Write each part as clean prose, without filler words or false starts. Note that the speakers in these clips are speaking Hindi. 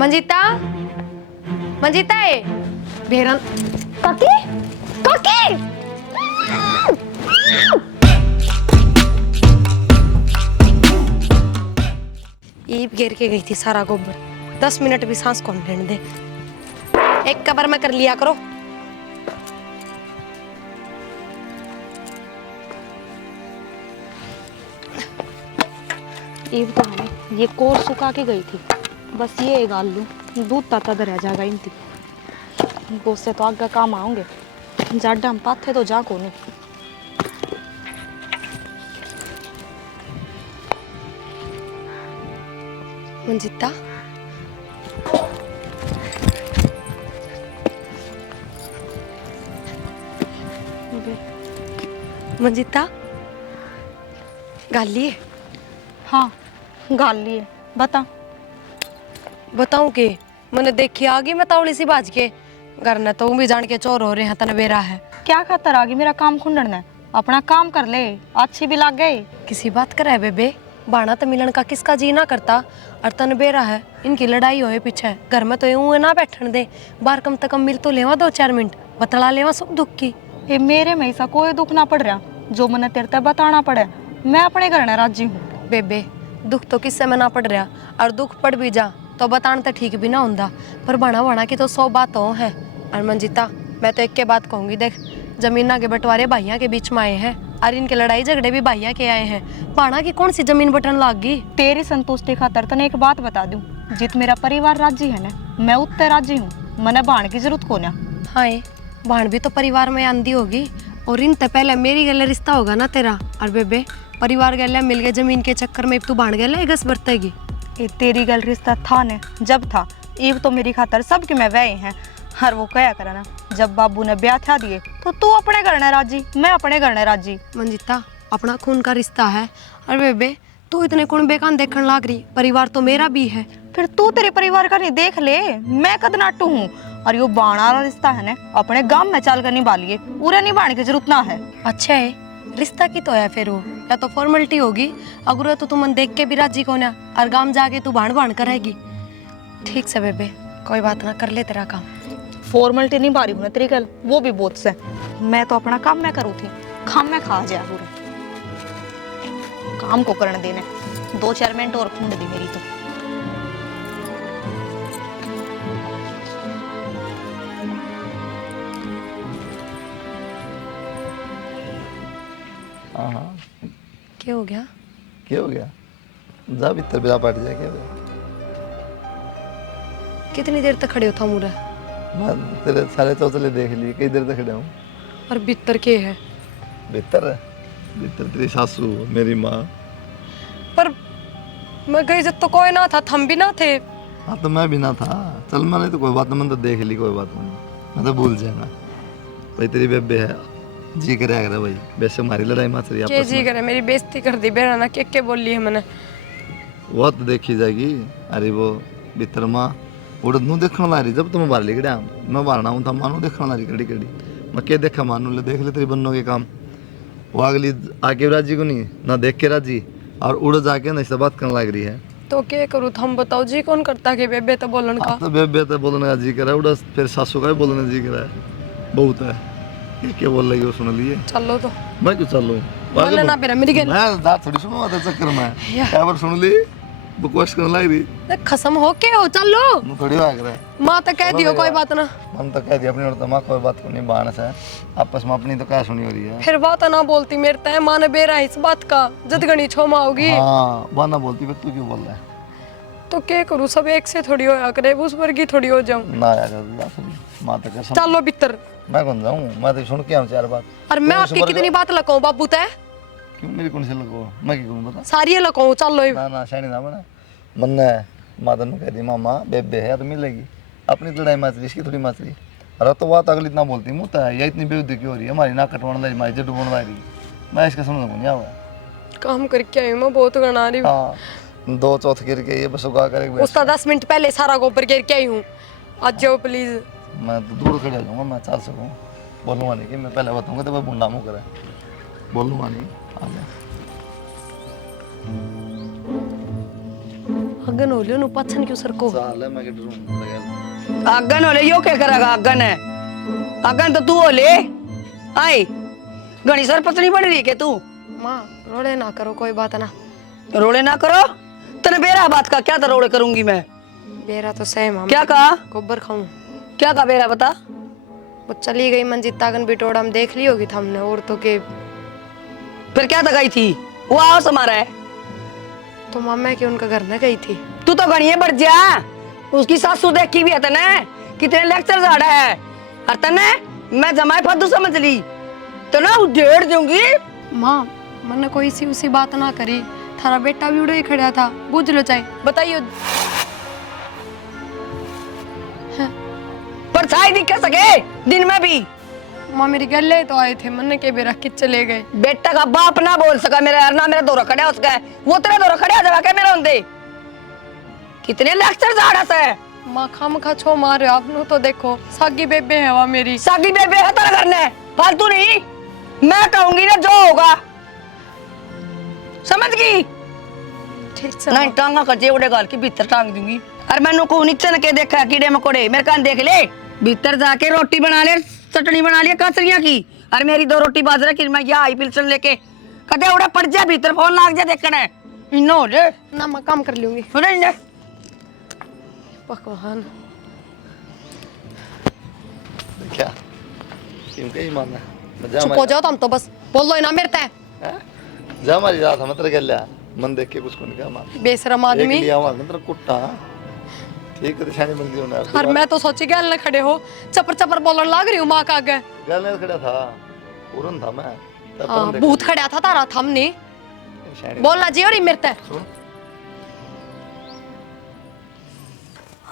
मंजिता मंजिता है भेरन काकी काकी ईब घेर के गई थी सारा गोबर 10 मिनट भी सांस कौन लेने दे। एक कबर में कर लिया करो। ईब तो हमें ये कोर सुखा के गई थी, बस ये गाल लूं दूध ताता रह जाएगा इनती वो से तो आगे काम आऊंगे जाडा हम पाथे तो जा कोने। मंजिता मंजिता गाली है। हाँ गाल लिए बता। बताऊं के मैंने देखी आ गई मैं तावड़ी सी बाज के घर न तो भी जान के चोर हो रहे हैं तन बेरा है। क्या खातर आ गई मेरा काम खुंडन है, अपना काम कर ले अच्छी भी लग गई। किसी बात कर है बेबे बाणा तो मिलन का किसका जी ना करता और तन बेरा है इनकी लड़ाई होए पीछे घर में तो यूं ना बैठन दे बार कम तक मिल तो लेवा 2-4 मिनट बतला लेवा सब दुख की। ये मेरे में ऐसा कोई दुख ना पड़ रहा जो मैंने तेरे तक बताना पड़े, मैं अपने घर न राजी हूँ। बेबे दुख तो किससे में ना पड़ रहा और दुख पड़ भी जा तो बताना तो ठीक भी ना होंदा पर बना बना की तो 100 बात हो है। और मंजिता मैं तो एक के बात कहूंगी देख जमीन के बंटवारे भाइयों के बीच में आए हैं और इनके लड़ाई झगड़े भी भाइयों के आए हैं। बाणा की कौन सी जमीन बटन लाग गई। तेरी संतुष्टि खातर तने एक बात बता दूं, जित मेरा परिवार राजी है ना मैं उतने राजी हूँ, मने बाण की जरूरत को ना। हाँ बाण भी तो परिवार में आंधी होगी और इन पहले मेरी गले रिश्ता होगा ना तेरा। और बेबे परिवार गले मिल गए जमीन के चक्कर में तू बाण गले गस बरतेगी। ये तेरी गल रिश्ता था ने जब था ईब तो मेरी खातर सबके मैं वह हैं। हर वो कया करा ना जब बाबू ने ब्याह था दिए तो तू अपने घर न राजी मैं अपने घर न राजी। मंजिता अपना खून का रिश्ता है और बेबे तू इतने कौन बेकान देखने लाग रही परिवार तो मेरा भी है। फिर तू तेरे परिवार का नहीं देख ले मैं कद नाटू हूँ और यो बाणा वाला रिश्ता है ना अपने गांव में चाल कर निभा लिए पूरा निभाने की जरूरत ना है। अच्छा है रिश्ता की तो है फिर वो या तो फॉर्मेलिटी होगी अगर तो तुम देख के भी राजी को ना और गांव जाके तू भाण भाण करेगी। ठीक से बेबे कोई बात ना कर ले तेरा काम। फॉर्मेलिटी नहीं बारी हूँ तेरी गल वो भी बहुत से मैं तो अपना काम मैं करूँ थी खाम मैं खा जाया पूरा काम को करने देने 2-4 मिनट और खूंड दी मेरी तो। हाँ क्या हो गया क्या हो गया जा भीतर बिला पाट जा क्या हो गया। कितनी देर तक खड़े हो था मुरा मैं तेरे सारे चौचले देख लिए कई देर तक खड़ा हूँ। और भीतर के है भीतर भीतर तेरी सासू मेरी माँ। पर मैं गई जब तो कोई ना था थम भी ना थे। हाँ तो मैं भी ना था चल मैंने तो कोई बात नहीं मैंने तो देख ली कोई बात नहीं मैं तो भूल जाएगा भाई तेरी बेबे है जी करे आगरा भाई वैसे हमारी लड़ाई मच रही के जी करे मेरी बेइज्जती कर दी बेरा ना के बोल ली है मैंने वो तो देखी जाएगी। अरे वो भीतर माँ उड़द नू देखने ला रही जब तुम बाहर लिख रहा मैं बाहर ना हूँ था मानू देखने ला रही कड़ी कड़ी मैं क्या देखा मानू ले देख ले तेरी बन्नों के काम वो अगली आके राजी को नहीं ना देख के राजी और उड़ जाके ना इससे बात करने लग रही है। तो क्या करूँ हम बताओ जी कौन करता के बेबे तो बोलन का। तो बेबे तो बोलने का जी करा उड़ा फिर सासू का भी बोलने जी करा है बहुत है क्या बोल रही हो सुन लिए चलो तो मैं क्यों चलूँ बोलने ना बेरा मेरी गल मैं दांत थोड़ी सुनो चक्कर में क्या बार सुन ली बकवास करने लग रही खसम हो के हो चलो मैं थोड़ी आ रहा है माँ तो कह दियो कोई बात ना हम तो कह दिया अपनी और तो माँ कोई बात को नहीं बहाना से आपस में अपनी तो क्या सुनी हो रही है। फिर बात ना बोलती मेरे तय माँ ने बेरा इस बात का जद गणी छोमा होगी। हाँ बाना बोलती फिर तू क्यों बोल रहा है तो क्या करूँ सब एक से थोड़ी होया करे उस वर्गी थोड़ी हो जाऊं ना यार माँ तो कसम चलो भीतर मैं कौन जाऊँ मैं तो सुन के आऊँ 4 बात और मैं आपकी कितनी बात लगाऊं बाबू तय क्यों मेरी कौन से लगो मैं क्या करूँ बता सारी लगाऊं चलो ना ना शायद ना बना मन माता ने कह दी मामा बेबे है तो मिलेगी अपनी लड़ाई माचरी इसकी थोड़ी माचरी। अरे तो बात अगली इतना बोलती मुँह है या इतनी बेउद्दी क्यों हो रही है हमारी ना कटवाने लगी हमारी जड्डू बनवा रही मैं इसका समझ नहीं आया काम करके आई मैं बहुत गणा रही हूँ। हाँ 2 चौथ गिर के ये बस उगा कर उसका 10 मिनट पहले सारा गोबर गिर के आई हूँ आज जाओ प्लीज। मैं तो दूर खड़ा जाऊँगा मैं चल सकूँ बोलूँगा नहीं कि मैं पहले बताऊँगा तो मैं बुंडा मुँह करे बोलूँगा नहीं आ जा आगन हो लियो नु पछन क्यों सर को साल है मैं के डरूं लगा आगन हो ले यो क्या करेगा आगन है आगन तो तू हो ले आई घनी सर पत्नी बन रही के तू मां रोले ना करो कोई बात ना रोले ना करो तेरे बेरा बात का क्या रोले करूंगी मैं बेरा तो सही मां क्या कहा गोबर खाऊं क्या कहा बेरा बता वो चली गई मंजिता गन बिटोड़ा हम देख ली होगी हमने औरतों के फिर क्या दगाई थी वो आओ समारा है तो मामा के उनका घर न गई थी तू तो घनी बढ़ जा उसकी सासू देखी भी है तने कितने लेक्चर झाड़ा है और तने मैं जमाए फद्दू समझ ली तो ना उधेड़ दूंगी माँ मैंने कोई सी उसी बात ना करी थारा बेटा भी उड़े ही खड़ा था बुझ लो चाहे बताइए पर छाई दिख सके दिन में भी माँ मेरी गले तो आए थे मैंने के बेरा किच चले गए बेटा का बाप ना बोल सका मेरा यार ना मेरा दौरा खड़ा उसका है वो तेरा दौरा खड़ा जगह के मेरा होंदे कितने लेक्चर झाड़ा से माँ खाम खा छो मारे आपनु तो देखो सागी बेबे है वहाँ मेरी सागी बेबे है तेरा घर ने फालतू नहीं मैं कहूंगी ना जो होगा समझ गई ठीक से नहीं टांगा का जेवड़े गाल के भीतर टांग दूंगी और मैंने को नीचे के देखा कीड़े मकोड़े मेरे कान देख ले भीतर जाके रोटी बना ले चटनी बना लिया कचरियां की और मेरी 2 रोटी बाजरा की मैं यहाँ आई पिलसन लेके कदे उड़ा पड़ जा भीतर फोन लाग जा देखना है इनो हो जे ना मैं काम कर लूंगी सुने ने भगवान क्या क्यों कहीं मानना मजा चुप हो जाओ तुम तो बस बोल लो ना मेरे तय जा हमारी रात हम तेरे गल्ला मन देख के कुछ को नहीं कहा मां बेशरम आदमी एक लिया हुआ मतलब कुत्ता ठीक है दिशानी मिलती होना और मैं तो सोची गल न खड़े हो चपर चपर बोलने लाग रही हूँ माँ का आगे गल में खड़ा था पूरन था मैं तब हाँ भूत खड़ा था तारा थमने बोलना जी और मेरे तय सुन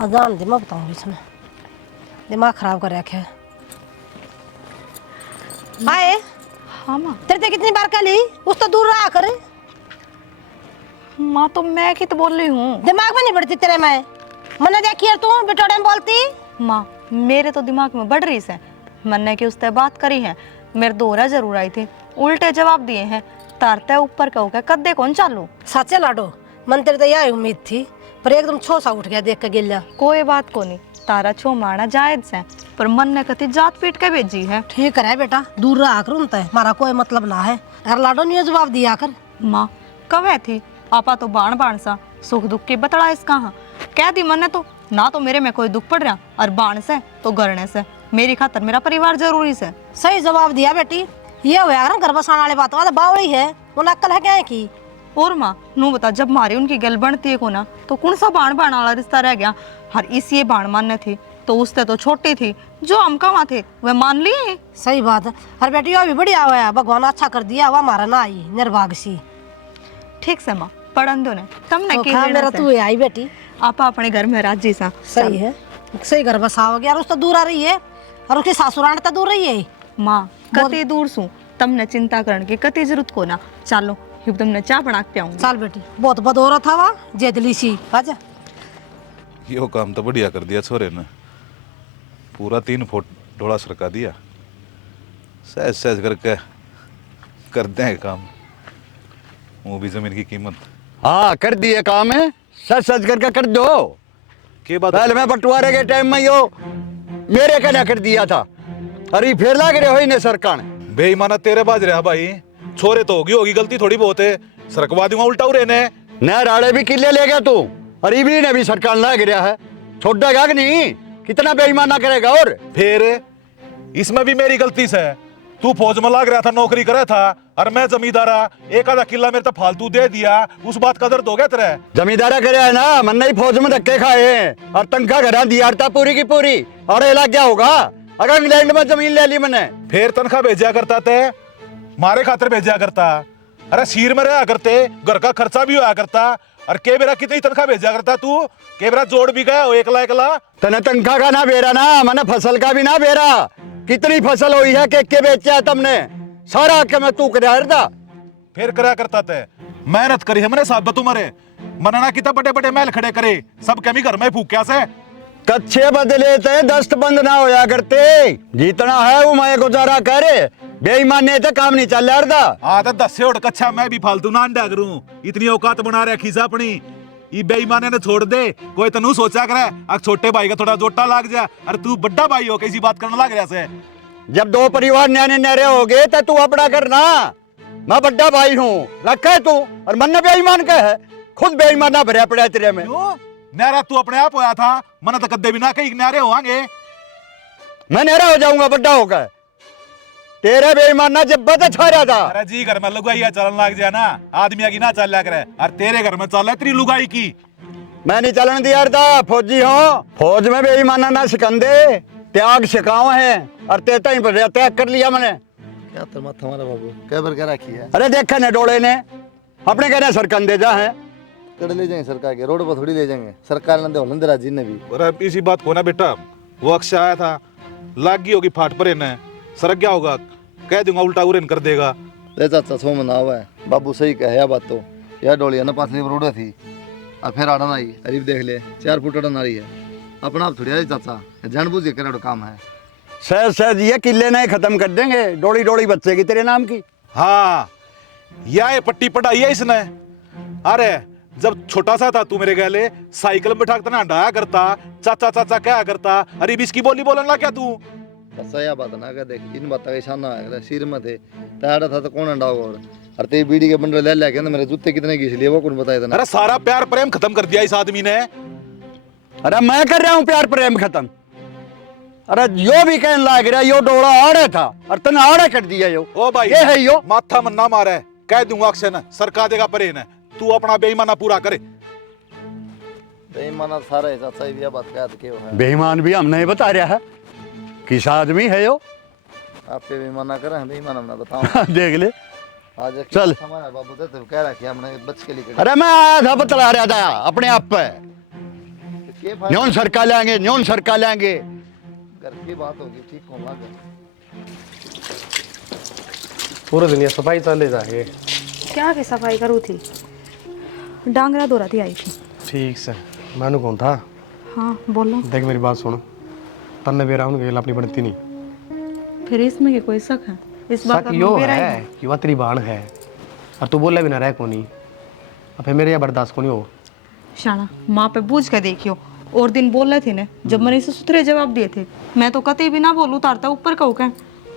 हजान दिमाग बताऊंगी इसमें दिमाग खराब कर रखे आए हाँ माँ तेरे ते कितनी बार कह ली उस तो दूर रहा कर माँ तो मैं की तो बोल रही हूँ दिमाग में नहीं बढ़ती तेरे में मैंने देखी है तू बिटोड़े में बोलती माँ मेरे तो दिमाग में बढ़ रही है मैंने की उससे बात करी है मेरे दोहरा जरूर आई थी उल्टे जवाब दिए हैं तारते ऊपर का होगा कद्दे कौन चालू सच्चे लाडो मन तेरे तो यही उम्मीद थी पर एकदम छोसा उठ गया देख के गिल्ला कोई बात को नहीं तारा छो मारना जायज है पर मन ने कति जात पीट के भेजी है ठीक है बेटा दूर रहा कर उनते हमारा कोई मतलब ना है यार लाडो ने जवाब दिया कर माँ कवे थी आपा तो बाण बाण सा सुख दुख के बतड़ा इस कहा कह दी मन ने तो ना तो मेरे में कोई दुख पड़ रहा और बाण से तो गरने से मेरी खातर मेरा परिवार जरूरी से सही जवाब दिया बेटी ये हुआ ना घर बसाने वाली बात वाला बावड़ी है वो अक्ल है क्या की और माँ नू बता जब मारी उनकी गल बनती है को ना तो कौन सा बाण बाण वाला रिश्ता रह गया हर इसी बाण मानने थी तो उससे तो छोटी थी जो हम कहाँ थे वह मान लिए सही बात है अरे बेटी वो भी बढ़िया हुआ है भगवान अच्छा कर दिया वो हमारा ना आई निर्भाग सी ठीक से माँ पढ़न दो ने तुमने तो की खा मेरा तू आई बेटी आप अपने घर में राजी सा सही है सही घर बसा हो गया और उस तो दूर आ रही है और उसकी सासुरान तो दूर रही है माँ कति दूर सू तुमने चिंता करने की कति जरूरत को ना चलो हिब तुमने चाय बना के आऊंगी चल बेटी बहुत बदौरा था वहाँ जेदली सी आजा यो काम तो बढ़िया कर दिया छोरे ने पूरा 3 फुट डोला सरका दिया सहज सहज करके करते हैं काम वो भी जमीन की कीमत हाँ कर दिए काम है सच सच करके कर दो के बात पहले मैं बंटवारे के टाइम में यो मेरे कहना कर दिया था अरे फिर लाग रहे हो इन्हें सरकार बेईमाना तेरे बाज रहा भाई छोरे तो होगी गलती थोड़ी बहुत है सरकवा दूंगा उल्टा उरे ने न राड़े भी किले ले गया तू अरे भी ने भी सरकार लाग रहा है छोड़ा गया कि नहीं कितना बेईमाना करेगा और फिर इसमें भी मेरी गलती से तू फौज में लाग रहा था नौकरी करे था और मैं जमींदारा एक आधा किला मेरे तो फालतू दे दिया उस बात का दर्द हो गया तेरे जमींदारा करे है ना मन नहीं फौज में धक्के खाए हैं और तनख्वाह घरा दिया था पूरी की पूरी और इलाज क्या होगा अगर इंग्लैंड में जमीन ले ली मैंने फिर तनख्वाह भेजा करता थे मारे खातर भेजा करता अरे सीर में रहा करते घर का खर्चा भी हुआ करता और के बेरा कितनी तनख्वाह भेजा करता तू के बेरा जोड़ भी गया एकला एकला तने तनख्वाह का ना बेरा ना मैंने फसल का भी ना बेरा कितनी फसल हुई है के बेचा है तुमने सारा के मैं तू कर फिर करा करता थे मेहनत करी है मैंने साहब तुम्हारे मनना कितना बड़े बड़े महल खड़े करे सब कमी घर में फूक्या से कच्चे बदले थे दस्त बंद ना होया करते जितना है वो मैं गुजारा करे बेईमानी तो काम नहीं चल रहा हाँ तो 10 से उड़ कच्छा मैं भी फालतू ना अंडा करूं इतनी औकात बना रखी सा अपनी ये बेईमाने ने छोड़ दे। कोई तनु सोचा करे अब छोटे भाई का थोड़ा जोटा लाग जा, अरे तू बड्डा भाई हो कैसी बात करने लग रहा से। जब दो परिवार न्याने न्यारे हो गए तो तू अपना करना। मैं बड्डा भाई हूँ रखा है तू, और मन बेईमान का है, खुद बेईमाना भरा पड़ा है तेरे में। क्यों नारा तू अपने आप होया था, मन तो कद्दे भी ना कहीं नारे होंगे। मैं नहरा हो जाऊंगा बड्डा होकर, तेरे बेईमाना जब बता छा रहा था। अरे जी घर में लुगाई चलन लग जाए ना, आदमी की ना चल लिया करे, और तेरे घर में चल तेरी लुगाई की। मैं नहीं चलन दिया था, फौजी हूँ, फौज में बेईमाना ना सिकंदे, त्याग सिखाओ है, और तेता ही पर त्याग कर लिया मैंने। क्या तमा तुम्हारा बाबू कई बार कह रखी है। अरे देखा ने डोले ने अपने कहने सरकंदे जा है, कड़े ले जाएंगे सरकार के, रोड पर थोड़ी ले जाएंगे सरकार ने, होलंदरा जी ने भी। अरे इसी बात को ना बेटा, वो अक्षय आया था, लाग गई होगी फाट पर ने, सरक गया होगा, कह दूंगा उल्टा उरेन कर देगा। चाचा सो मना हुआ है, बाबू सही कहे बात तो। यार डोलिया ना पासली रोड थी, अब फिर आड़न आई, अरीब देख ले 4 फुट अड़न आई है, अपना आप थोड़ी आई चाचा, जानबूझ के करे काम है। सहज सहज ये किले नहीं खत्म कर देंगे, डोली डोली बच्चे की तेरे नाम की। हाँ या ये पट्टी पढ़ाई है इसने। अरे जब छोटा सा था तू मेरे गले साइकिल में बिठा कर हटाया करता, चाचा चाचा क्या करता, अरे इसकी बोली बोलन लगा क्या तू। चाचा यह बात ना कर, देख इन बातों का इशाना है, सिर में थे तैयार था तो कौन अंडा होगा, और तेरी बीड़ी के बंडल ले लेके ना मेरे जूते कितने की इसलिए वो कौन बताया था। अरे सारा प्यार प्रेम खत्म कर दिया इस आदमी ने। अरे मैं कर रहा हूँ प्यार प्रेम खत्म। अरे यो भी कहने लग रहा, यो डोला आड़े था और तने आड़े कर दिया यो। ओ भाई ये है यो माथा मन ना मारे, कह दूंगा अक्षय ने सरका देगा परे ने, तू अपना बेईमाना पूरा करे। बेईमाना सारा है चाचा, यह बात कह के है। बेईमान भी हम नहीं बता रहा है, किस आदमी है यो। आप पे बेईमाना करें, बेईमान ना बताओ। देख ले आज चल। हमारा बाबू तो कह रहा कि हमने बच के लिए अरे मैं आया था बतला रहा था अपने आप पे, के न्योन सरका लेंगे, न्योन सरका लेंगे। घर की बात होगी, ठीक होगा। पूरे दुनिया सफाई चले जाएंगे। क्या के सफाई करूँ थी, डांगरा दो थी आई थी। ठीक से मैंने कौन था। हाँ बोलो। देख मेरी बात सुन, तन्ने बेरा उनके अपनी बनती नहीं। फिर इसमें के कोई शक है? इस बात शक यो है कि वह तेरी बाण है, और तू बोले भी ना रह कोनी, अब फिर मेरे यहाँ बर्दाश्त कोनी हो। शाना माँ पे बूझ के देखियो, और दिन बोल रहे थे ने जब मैंने इसे सुथरे जवाब दिए थे, मैं तो कतई भी ना बोलूँ, उतारता ऊपर कहूँ क्या।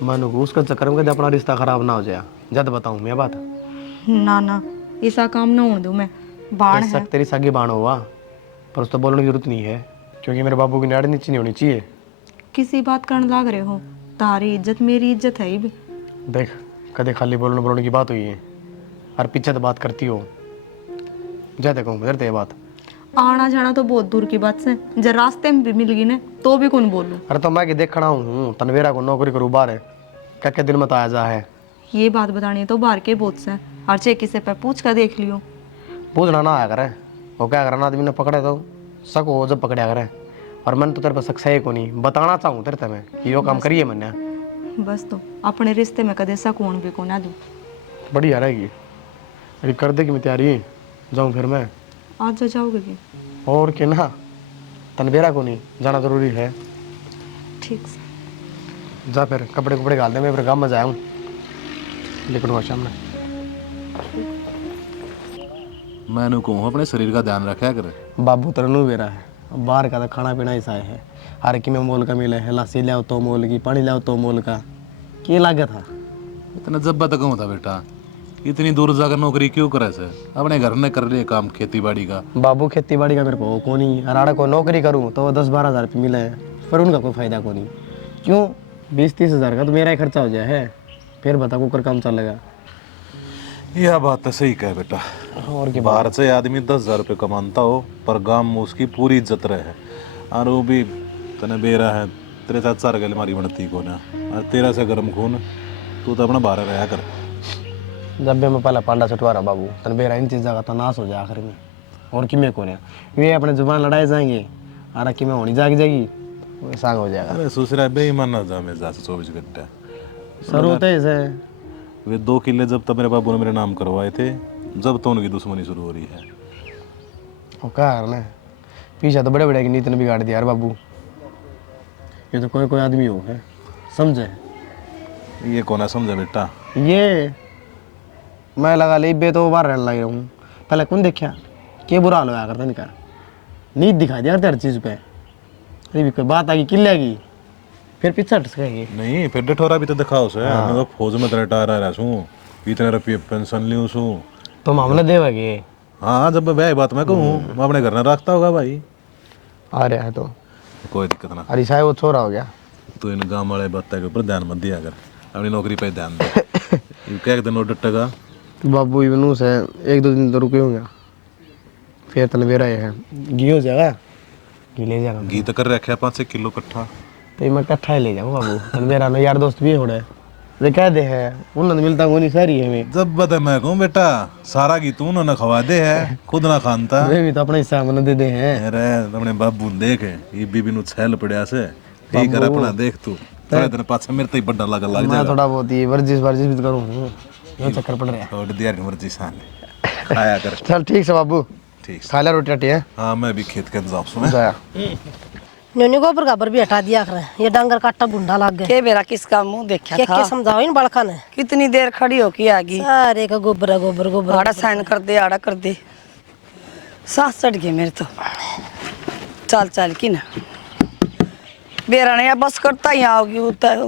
मैंने उसका चक्कर में अपना रिश्ता खराब ना हो जाए, जद बताऊँ मैं बात। ना ना ऐसा काम ना होने दूँ मैं, बाण है। तेरी सगी बाण हुआ, पर उस तो बोलने की जरूरत नहीं है, क्योंकि मेरे बाबू की नाड़ नीचे नहीं होनी चाहिए। किसी बात करने लाग रहे हो, तारी इज्जत मेरी इज्जत है भी। देख कदे खाली बोलने बोलने की बात हुई है, और पीछे तो बात करती हो, जाते कहूँ गुजरते ये बात। आना जाना तो बहुत दूर की बात से, जब रास्ते में भी मिल गई ने तो भी कौन बोलूं। अरे तो मैं कि देख खड़ा हूँ, तनवेरा को नौकरी करूँ बाहर है, क्या क्या दिन में तो आया जा है। ये बात बतानी तो बाहर के बहुत से, हर चे किसे पे पूछ कर देख लियो। पूछना ना आया करे, वो क्या करना आदमी ने पकड़े तो शक हो जब पकड़ा करे, और मन तो तेरे पर शक है को नहीं, बताना चाहूँ तेरे तमें कि यो काम करिए मैंने। बस तो अपने रिश्ते में कदे शक होने भी को ना दूं। बढ़िया रहेगी, अरे कर दे कि मैं तैयारी जाऊँ फिर मैं। आज जा जाओगे भी? और क्या ना, तनवेरा को नहीं जाना जरूरी है। ठीक से जा फिर कपड़े कपड़े डाल दे, मैं फिर गाँव में जाऊँ, लेकिन वहाँ शाम में मैंने कहूँ अपने शरीर का ध्यान रखा कर। बाबू तरनू बेरा है, बाहर का तो खाना पीना ही साय है, हर की में मोल का मिले है, लस्सी लाओ तो मोल की, पानी लाओ तो मोल का, क्या लागत था। इतना जब्बा तक था बेटा, इतनी दूर जाकर नौकरी क्यों करे से, अपने घर में कर ले काम खेती बाड़ी का। बाबू खेती बाड़ी का मेरे को को नहीं, अराड़ा को नौकरी करूँ तो 10-12 हज़ार रुपये मिले हैं, पर उनका कोई फ़ायदा को नहीं। क्यों 20-30 हज़ार का तो मेरा ही खर्चा हो जाए है, फिर बता कुकर काम चलेगा। यह बात तो सही कहे बेटा, और क्या बाहर से आदमी 10,000 रुपये कमाता हो, पर गांव में उसकी पूरी इज्जत रहे, और वो भी तने बेरा है, तेरे साथ सार गल मारी बनती को ना, और तेरा से गर्म खून, तू तो अपना बाहर रहा कर। जब भी मैं पहला पांडा छुटवा रहा बाबू, तन बेरा इन चीज़ का तो नाश हो जाए आखिर में, और कि मैं को ये अपने जुबान लड़ाए जाएंगे, आरा कि मैं होनी जाग जाएगी, वो सांग हो जाएगा। अरे सुसरा बेईमान ना जा मैं जा 24 घंटे सर होता है इसे। वे 2 किले जब तक मेरे बाबू ने मेरे नाम करवाए थे, जब तो उनकी दुश्मनी शुरू हो रही है। वो क्या है ना, पीछे तो बड़े बड़े की नीति ने बिगाड़ दिया यार बाबू, ये तो कोई कोई आदमी हो है समझे। ये कौन है समझा बेटा, ये मैं लगा ले बे तो बाहर रहने लगे हूँ, पहले कौन देखा क्या बुरा हाल होया करता इनका, नींद दिखा दिया करते हर चीज़ पे। अरे भी कोई बात आ गई किले की फिर पीछे हट सकेगी। नहीं फिर डठोरा भी तो दिखाओ से मैं तो फौज में रिटायर रहा हूँ, इतने रुपये पेंशन ली हूँ। तो मामला देवागे। हाँ जब मैं बात मैं कहूँ मैं अपने घर में रखता होगा भाई। आ रहा है तो कोई दिक्कत ना। अरे साहब वो छोरा हो गया। तो इन गाँव वाले बातें के ऊपर ध्यान मत दिया कर, अपनी नौकरी पे ध्यान दे। क्या दिन और डटेगा तो बाबू इवनू से 1-2 दिन तो रुके होंगे, फिर तनवेरा है घी हो जाएगा, घी ले जाएगा। घी तो कर रखे 5-6 किलो कट्ठा। तो मैं कट्ठा ही ले जाऊँ बाबू, तनवेरा में यार दोस्त भी हो रहे वे कह दे है उन्होंने मिलता वो नहीं सारी है मैं जब बता मैं कहूँ बेटा सारा घी तू उन्होंने खवा दे है, खुद ना खानता। वे भी तो अपना हिस्सा मन दे दे हैं। अरे अपने बाबू देख ये बीबी नु छैल पड़िया से ठीक कर अपना देख तू थोड़े दिन पाछे मेरे तई बड़ा लग मैं जाएगा। थोड़ा बहुत ही वर्जिश भी तो करूँ, ये चक्कर पड़ रहा है। छोड़ दिया कि मर्जी सान खाया कर। चल ठीक से बाबू, ठीक खा ले रोटी राटी है। हाँ मैं भी खेत के जाऊँ सुना। जाया न्योनी गोबर गाबर भी हटा दिया कर, ये डांगर काटा बुंडा लग गया। के मेरा किसका मुंह देखा क्या था? क्या समझाओ इन बड़का ने। कितनी देर खड़ी होके आगी, सारे का गोबर गोबर गोबर। आड़ा साइन कर दे, आड़ा कर दे। सांस चढ़ गई मेरे तो, चल चल की ना बेरा ने बस करता ही आओगी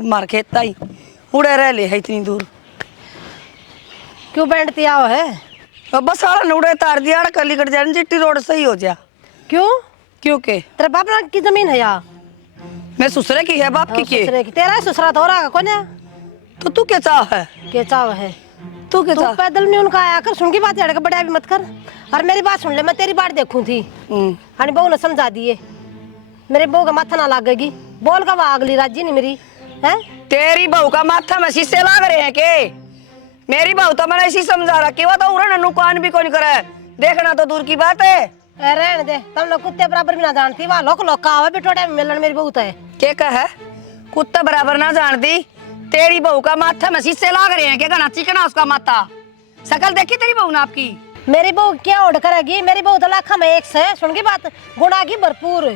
मार खेता ही उड़े रह ले है इतनी दूर। क्यों बैठती आओ है? अब बस आड़ा उड़े तार दिया, आड़ा कली कट जाए, जिट्टी रोड सही हो जा। क्यों? क्योंकि तेरे बाप की जमीन है या मैं ससुरे की है, बाप की ससुरे की? तेरा ससुरा तो रहा कौन है? तो तू क्या चाह है? के चाव है? तू क्या तू चाह? पैदल नहीं उनका आया कर, सुन की बात अड़के बड़ा भी मत कर। और मेरी बात सुन ले, मैं तेरी बात देखूं थी अरे बहू ने समझा दिए, मेरे बहू का माथा ना लागेगी। बोल का वहाँ अगली राजी नहीं मेरी है। तेरी बहू का माथा में शीशे लाग रहे हैं के? मेरी बहू तो मैंने ऐसी समझा रखी, वो तो उड़ा नुकान भी कौन करे, देखना तो दूर की बात है। रहने दे, तुम लोग कुत्ते बराबर भी ना जानती, वहाँ लोक लोग का आवे बिटोड़े में मिलन मेरी बहू तो है। के कहे कुत्ता बराबर ना जानती? तेरी बहू का माथा में शीशे लाग रहे हैं, क्या घना चिकना उसका माथा। शकल देखी तेरी बहू ने आपकी? मेरी बहू क्या ओढ़ करेगी? मेरी बहू तो लाखा में एक से, सुन की बात, गुणा की भरपूर,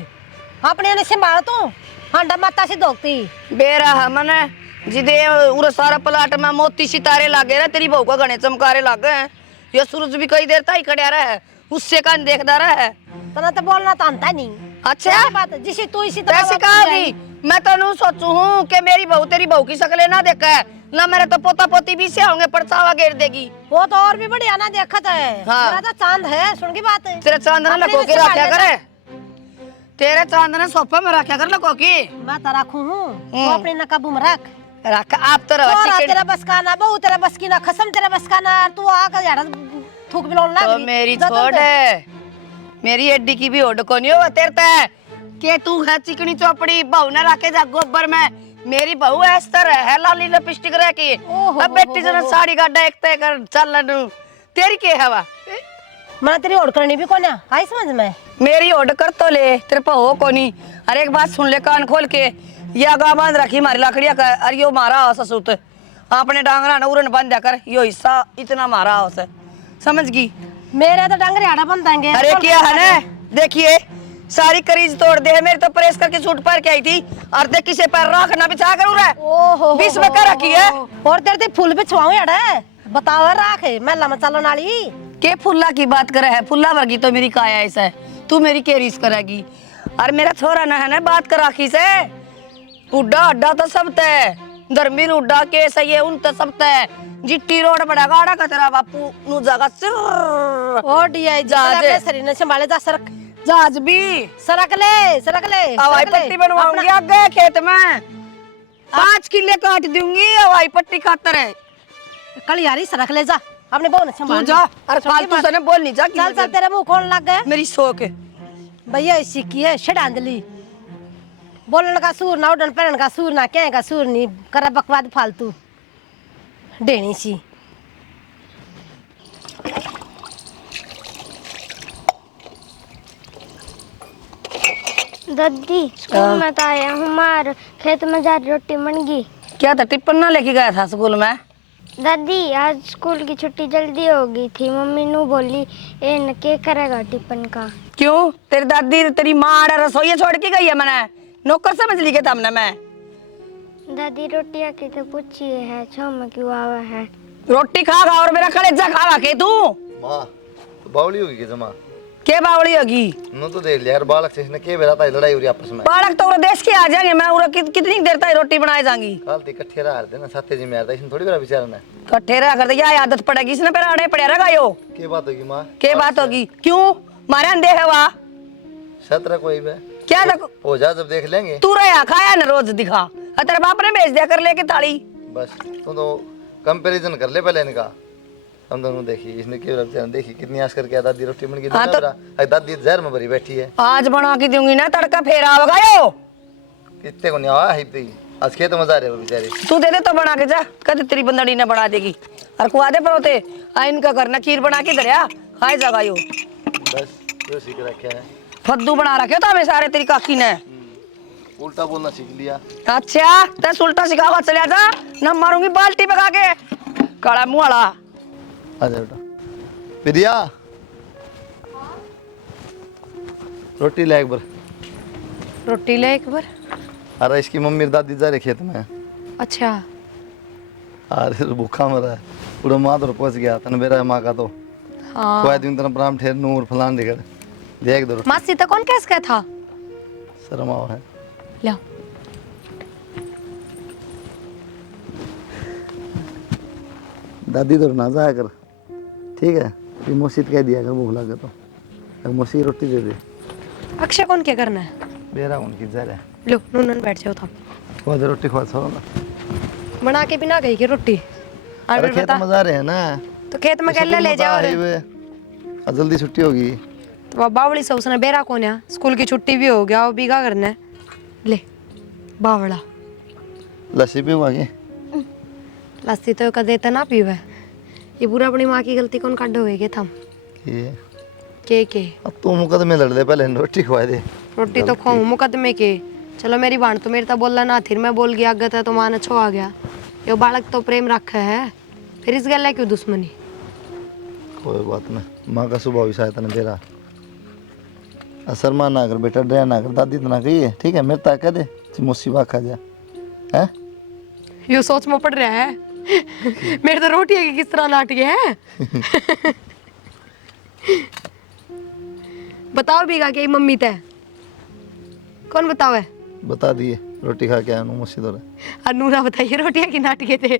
अपने ने संभाल तू हांडा माता से दोगती बेरा हमने जिदे उरे सारा प्लाट में मोती सितारे लागे रहे, तेरी बहू का घने चमकारे लागे हैं। ये सूरज भी कई देर तक खड़ा रहा है, उससे कान देखता रहा है। तना तो बोलना तो आता नहीं। अच्छा बात जिसे तू इसी तरह कैसे कहोगी? मैं तो नू सोचू हूँ कि मेरी बहू तेरी बहू की शक्लें ना देखा है ना, मेरे तो पोता पोती भी से होंगे परछावा घेर देगी। वो तो और भी बढ़िया ना देखा है। हाँ। तेरा तो चांद है, सुन की बात। तेरे चांद ने लको के रखा करे, तेरे चांद ने सोफे में रखा कर लको की। मैं तो रखू हूँ, तो अपने न काबू में रख। रख आप तो रहो तोरा चिकन। तेरा बस का ना, बहू तेरा बस की ना, कसम तेरा बस का ना, तू आकर यार थूक बिलोन लग तो रही। मेरी जा छोड़ तुम है, मेरी हड्डी की भी ओड को नहीं होगा तेरे तय के तू है चिकनी चौपड़ी बहू ने रखे जा गोबर में। मेरी बहू इस तरह है लाली लिपस्टिक रह की। ओहो, अब बेटी जरा साड़ी गाड़ा एक तय कर चल लडू तेरी के हवा। मैं तेरी ओढ़ करनी भी कौन है, आई समझ में? मेरी ओड कर तो ले, तेरे पे हो कोनी। अरे एक बात सुन ले कान खोल के, ये आगा बांध रखी मारी लकड़िया का, अरे यो मारा हो ससुत आपने डांगरा ना उरन बांध दिया कर, यो हिस्सा इतना मारा हो से समझ गई। मेरे तो डंगरे आड़ा बन देंगे। अरे क्या है ना, देखिए सारी करीज तोड़ दे है, मेरे तो प्रेस करके सूट पहन के आई थी और देख किसे पैर रखना बिछा कर उड़ा ओहो 20 में कर रखी है। और तेरे ते फूल बिछवाऊं यार, बताओ राखे मेला में चलन वाली के फुल्ला की बात करे है, फुल्ला वर्गी तो मेरी काया ऐसा है, तू मेरी के रीस करेगी। और मेरा छोरा ना है ना बात कर राखी से, उड्डा अड्डा तो सब तय, धर्मीर उड्डा के सही है उन तो सब तय। जिट्टी रोड बड़ा गाड़ा का तेरा बापू नु जगह सिर ओ डीआई जहाज। अपने शरीर ने संभाले जा, सरक जहाज भी सरक ले सरक ले। हवाई सरक ले। पट्टी बनवाऊंगी आगे खेत में, 5 किले काट दूंगी हवाई पट्टी खातर है। कल यारी सरक ले जा, अपने बहू ने तू संभाल जा, अरे फालतू से ना बोल नहीं जा। चल चल, तेरे मुंह कौन लग गए? मेरी शौक है भैया इसी की है शडांदली, बोलन का सूर ना, उड़न पैरन का सूर ना, क्या का सूर नहीं कर, बकवाद फालतू डेनी सी। दादी स्कूल में तो आया हूँ, मार खेत में जा रही रोटी बन गई। क्या था टिप्पण ना लेके गया था स्कूल में? दादी आज स्कूल की छुट्टी जल्दी हो गई थी, मम्मी नू बोली ए न के करेगा टिफिन का। क्यों तेरी दादी तेरी माँ रसोई छोड़ के गई है, मैंने नौकर समझ ली के तमने मैं। दादी रोटियां की तो पूछी है छो में क्यों आवा है। रोटी खा और मेरा कलेजा खावा के तू। माँ तो बावली होगी कि जमा के बावड़ी होगी नो तो देख लिया यार बालक से इसने के बेरा था लड़ाई हो रही आपस में। बालक तो उरा देश के आ जाएंगे मैं उरा कितनी देर तक रोटी बनाए जाएंगी। काल ती इकट्ठे रह रहे ना साथे जी में यार इसने थोड़ी बेरा विचार ना कट्ठे रहा कर या आदत पड़ेगी इसने फिर आड़े पड़े रहेगा यो। के बात होगी मां के बात होगी क्यों मारे अंधे है वहाँ सतरा कोई बे क्या देखो हो जा जब देख लेंगे। तू रहा खाया ना रोज दिखा तेरे बाप ने भेज दिया कर लेके थाली। बस तू तो कंपैरिजन कर ले पहले इनका हम दोनों देखी इसने क्यों रख देखी कितनी आस करके दादी रोटी बन गई हाँ तो- दादी जहर में भरी बैठी है। आज बना के दूंगी ना तड़का फेर आओगा यो कितने को नहीं आवा है आज खेत मजा आ रहे हो बेचारे। तू दे दे तो बना के जा कद तेरी बंदड़ी ने बना देगी और कुआ दे परोते आ इनका करना खीर बना के दरिया खाए जागा यो बस जो सीख रखा है फद्दू बना रखे तो हमें सारे तेरी काकी ने उल्टा बोलना सीख लिया। अच्छा तस उल्टा सिखावा चले जा न मारूंगी बाल्टी पका के काला मुंह वाला। आजा बेटा प्रिया रोटी ले एक बार। रोटी ले एक बार। अरे इसकी मम्मी और दादी जा रहे खेत में। अच्छा अरे भूखा मरा है पूरा माँ तो पहुंच गया तन मेरा माँ का तो हाँ कोई दिन तना प्राम ठेर नूर फलान दिखर देख दो मासी तो कौन कैस का था शर्म आओ है लो दादी तो ना जाया कर ठीक है ये मौसीत कह दिया कर भूख लगे तो मौसी रोटी दे दे। अक्षय कौन क्या करना है बेरा उनकी जा रहा है लो नून बैठ जाओ था खुआ दे रोटी खुआ सो ना बना के बिना गई की रोटी और अरे फिर खेत बता में जा रहे हैं ना तो खेत में कैले ले जाओ और जल्दी छुट्टी होगी तो बावड़ी से उसने बेरा कौन है स्कूल की छुट्टी भी हो गया वो भी क्या करना है ले बावड़ा लस्सी भी आगे लस्सी तो कदे तो ना पीवे ये पूरा अपनी माँ की गलती कौन काटो हुए थम ये के अब तू मुकदमे लड़ दे पहले रोटी खुआ दे। रोटी तो खाऊं मुकदमे के चलो मेरी बाण तो मेरे तो बोलना ना थी मैं बोल गया अगत है तो मान अच्छो आ गया यो बालक तो प्रेम रखा है फिर इस गल है क्यों दुश्मनी। कोई बात नहीं माँ का स्वभाव ही शायद तेरा असर मान ना कर बेटा डर ना कर दादी तो ना कही है ठीक है मेरे तक कह दे मुसीबत खा जा है यो सोच में पड़ रहा है मेरे तो रोटी है कि किस तरह नाट गए हैं बताओ बीघा के मम्मी तय कौन बताओ है बता दिए रोटी खा के आया मुसी तो नूरा बताइए रोटियां की नाट गए थे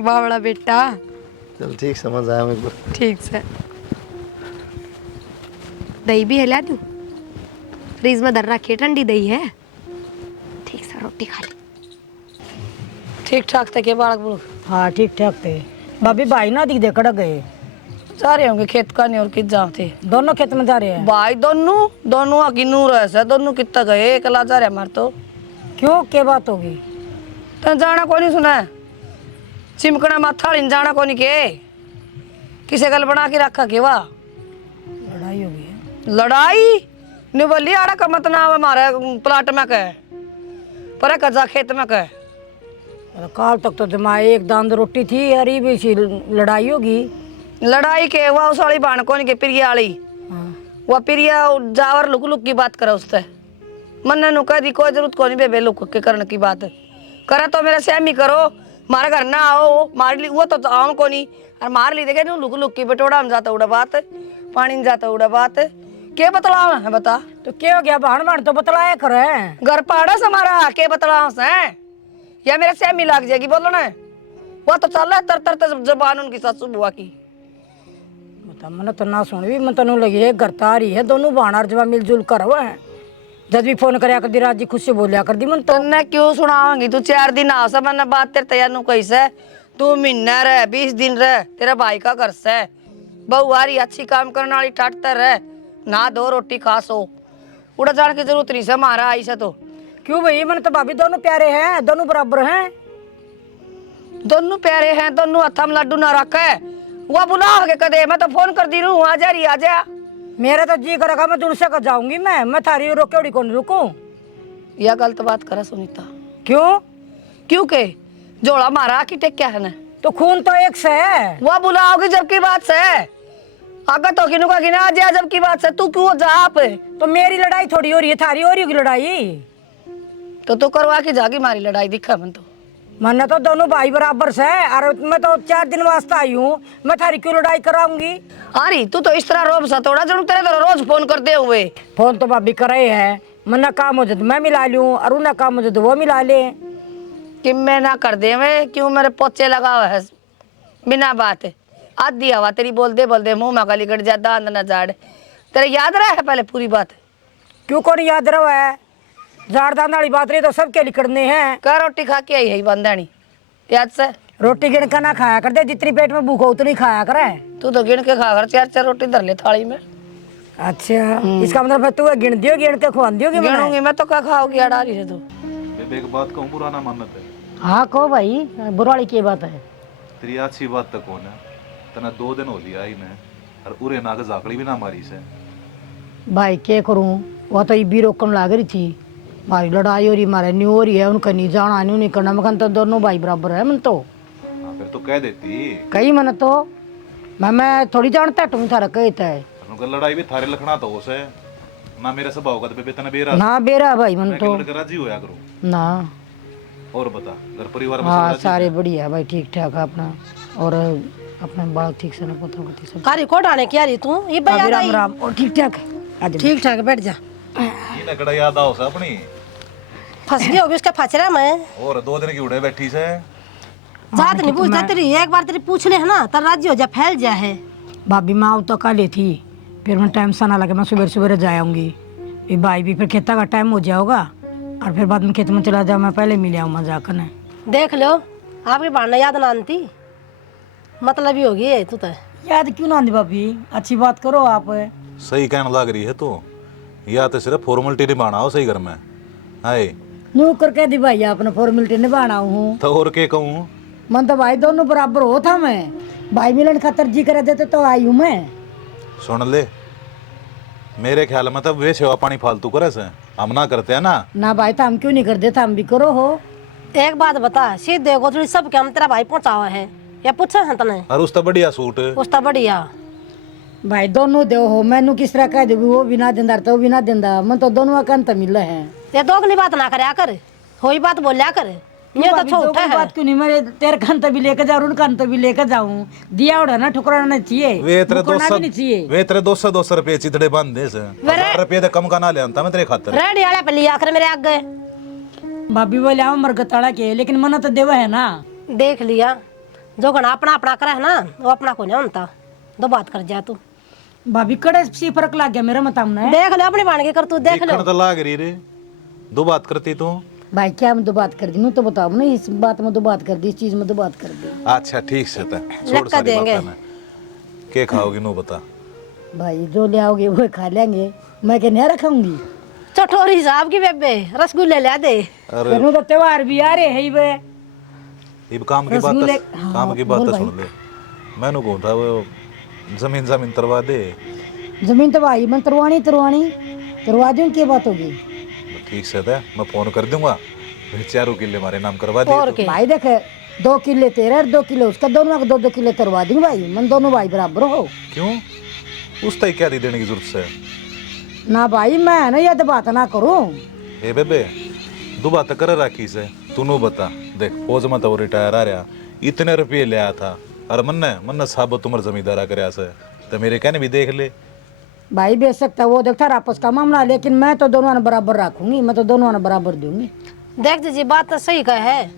बावड़ा बेटा चल ठीक समझ आया मेरे को ठीक से दही भी हिला दूं फ्रीज में दर रखी ठंडी दही है ठीक से रोटी खा ली ठीक ठाक थे के बालक बुलक हाँ ठीक ठाक थे भाभी भाई ना दिख दे कड़क गए जा रहे होंगे खेत का नहीं और कित जाओ थे दोनों खेत में जा रहे हैं भाई दोनों दोनों आकी नूर है दोनों कितना गए कला जा रहे हमारे तो क्यों क्या बात होगी तो जाना को नहीं सुना चिमकना माथा नहीं जाना को नहीं के किसे गल बना के रखा के वाह लड़ाई हो गई है लड़ाई नहीं बोली आड़ा का मत ना हमारे प्लाट में कह पर कजा खेत में कह अरे काल तक तो जमाए एक दांद रोटी थी अरे भी सी लड़ाई होगी लड़ाई के वह उस वाली बाण कौन के प्रिया वाली वह प्रिया जावर लुक लुक की बात करे उससे मन नु कह दी कोई जरूरत को नहीं बेबे लुक के करने की बात करे तो मेरा सहमी करो मारे घर ना आओ मार ली वो तो आओ को नहीं और मार ली देखे नु लुक लुक की बटोड़ा में जाता उड़ा बात पानी में जाता उड़ा बात के बतलाव है बता तो क्या हो गया भाण भाण तो बतलाया करे घर पाड़ा से हमारा के बतलाव से या मेरे सहमी लग जाएगी बोलो ना वो तो चल तर तर तर जबान उनकी सासू बुआ की बता मन तो ना सुन भी मन तनु लगी है घर तारी है दोनों भाणार जब मिलजुल कर हुआ है जब भी फोन करया कर दी रात जी खुद से बोलिया कर दी मन तो तन्ने क्यों सुनाऊंगी तू 4 दिन आ सब मैंने बात तेरे तैयार नु कैसे तू महीना रह 20 दिन रह तेरा भाई का घर से बहु आ रही अच्छी काम करने वाली टाटता रह ना दो रोटी खा सो उड़ा जाने की जरूरत नहीं से हमारा आई से तो क्यों भाई मन तो भाभी दोनों प्यारे हैं दोनों बराबर हैं दोनों प्यारे हैं दोनों हथा में लड्डू ना रखे वो बुला के कदे मैं तो फोन कर दी रू आ जा रही आ जा मेरा तो जी करेगा मैं दूर से कर जाऊंगी मैं थारी रोके कौन रुकूं यह गलत बात करा सुनीता क्यों क्यों के जोड़ा मारा की टेक क्या है ना तो खून तो एक से है वो बुलाओगी जब की बात से अगर तो किनु का गिना जा जब की बात से तू क्यों जा आप तो मेरी लड़ाई थोड़ी हो रही है थारी हो रही होगी लड़ाई तो तू करवा के जागी मारी लड़ाई दिखा मन तो मैंने तो दोनों भाई बराबर से, और मैं तो 4 दिन वास्ते आई हूँ, मैं थारी क्यों लड़ाई कराऊंगी? अरे तू तो इस तरह रोब सा थोड़ा जरूर तेरे तो रोज फोन करते हुए। फोन तो भाभी करे है, मन्ना काम हो जाए तो मैं मिला लूँ, और उन्हें काम हो जाए तो वो मिला ले। कि मैं ना कर दे मैं क्यों मेरे पोचे लगा हुआ है बिना बात। आधी हवा तेरी बोलते बोलते मुंह में गली कट जा, दांत न जाड़। तेरे याद रहा है पहले पूरी बात? क्यों कौन याद रहा है? जार दान वाली बात रही तो सबके लिखने हैं। क्या रोटी खा के आई है बंदानी याद से? रोटी गिन कर ना खाया कर दे, जितनी पेट में भूख हो उतनी खाया करे। तू तो गिन के खा कर 4-4 रोटी धर ले थाली में। अच्छा, इसका मतलब तू गिन दियो, गिन के खुआ दियो? गिनूंगी मैं तो क्या खाओगी अड़ा रही है तू। बेबे एक बात कहूँ, बुरा ना मानत है। हाँ कहो भाई, बुराड़ी की बात है। तेरी अच्छी बात तो कौन है? तना 2 दिन हो लिया आई मैं, और उरे नाग जाकड़ी भी ना मारी से। भाई क्या करूँ, वो तो भी रोकन लाग रही थी, हमारी लड़ाई हो रही, हमारे नहीं हो रही है, उनका नहीं जाना नहीं करना। मैं तो दोनों भाई बराबर है। मन तो हाँ, फिर तो कह देती कही मन तो मैं थोड़ी जानता हूँ थारा कहता है। उनका लड़ाई भी थारे लखना तो उसे ना मेरे स्वभाव का। तो बेबे तना बेरा ना बेरा भाई मन मैं तो लड़कर राजी होया करूँ ना। और बता घर परिवार में हाँ सब राजी सारे हैं? बढ़िया भाई, ठीक ठाक अपना, और अपना बाल ठीक से ना पता होती सब। अरे कोट आने की आ रही तू ये भाई राम राम, और ठीक ठाक है। ठीक ठाक बैठ जा। ये नकड़ा याद आओ सा अपनी। फंस गई होगी उसका फचरा में। और 2 दिन की उड़े बैठी से। जात नहीं पूछता तेरी, एक बार तेरी पूछ ले है ना तो राज्य हो जा, फैल जा है। भाभी माँ तो काले थी, फिर मैं टाइम से ना लगे, मैं सुबह सुबह जाऊंगी। ये भाई भी फिर खेता का टाइम हो जाओगा, और फिर बाद में खेत में चला जाओ, मैं पहले मिल आऊँ जाकर न। देख लो आपकी बाढ़ याद ना आती, मतलब ही होगी ये तू तो। याद क्यों ना आती भाभी, अच्छी बात करो आप। सही कहने लग रही है तू। या तो सिर्फ फॉर्मेलिटी निभाना हो सही घर में। हाय नौकर कह दी भाई आपने फॉर्मेलिटी निभाना हूँ, तो और के कहूँ? मन तो भाई दोनों बराबर हो था। मैं भाई मिलन खातर जी करे देते तो आई हूँ मैं। सुन ले, मेरे ख्याल में तब वे सेवा पानी फालतू करे से, हम ना करते हैं ना भाई तो हम क्यों नहीं कर देता, हम भी करो हो। एक बात बता, सीधे गोथड़ी सब के हम तेरा भाई पहुंचावा है या पूछा है तने? और उसका बढ़िया सूट उसका बढ़िया भाई दोनों दे हो, मैनू किस तरह कह दोगी, वो भी ना देंदा तो भी ना देंदा, मन तो दोनों का अंत मिल है। ये दोगनी बात ना करे कर, होई बात बोलिया कर। ये तो छोटा है। बात क्यों नहीं, मैं तेरे कांत भी लेकर जाऊँ, उनका अंत भी लेकर जाऊँ। दिया उड़ा ना ठुकराना चाहिए, वे तेरे मुकरना भी नहीं चाहिए। 200 रुपये चितड़े बांध दे से 1000 रुपये तो कम का ना ले आता मैं तेरे खातर। रेडी वाले पे लिया कर मेरे आगे। भाभी बोले आओ मरगताड़ा के, लेकिन मना तो देवा है ना। देख लिया, जो गणा अपना अपना करे है ना, वो अपना को नहीं होता। दो बात कर जा तू। भाभी कड़े सी फर्क लग गया मेरा मताम ने। देख लो अपनी बाण के कर तू, देख लो। देखने तो लाग रही रे, 2 बात करती तू। भाई क्या हम 2 बात कर दी, तो बताओ ना, इस बात में 2 बात कर दी, इस चीज में 2 बात कर दी। अच्छा ठीक से छोड़ लक्का सारी देंगे। बातें। क्या खाओगी नो बता? भाई जो ले आओगे वो खा लेंगे, मैं क्या नहीं रखाऊंगी। चटोरी साहब की बेबे रसगुल्ले ले दे। अरे तो त्योहार भी आ रहे है वे। ये काम की बात रसगुल्ले- तो- हाँ, काम की बात बोल तो भाई। सुन ले। मैंने कौन था वो जमीन तरवा दे। जमीन तो भाई मैं तरवानी तरवा दूं, क्या बात होगी? ठीक से था, मैं फोन कर दूंगा, फिर 4 किले हमारे नाम करवा और दिए। के भाई देख 2 किले तेरा और 2 किले उसका, दोनों का 2-2 किले तरवा दूं भाई, मन दोनों भाई बराबर हो। क्यों उसका क्या दी देने की जरूरत है? ना भाई मैं ना ये बात ना करूं। ए बेबे 2 बात कर राखी से, तू नो बता। देख फौज में तो रिटायर आ रहा, इतने रुपये ले आया था, और मन्ने साहब तुम्हारे जमींदारा कर से, तो मेरे कहने भी देख ले। भाई बेच सकता वो देखता आपस का मामला, लेकिन मैं तो दोनों ने बराबर रखूंगी, मैं तो दोनों ने बराबर दूंगी। देख जी बात तो सही कहे है।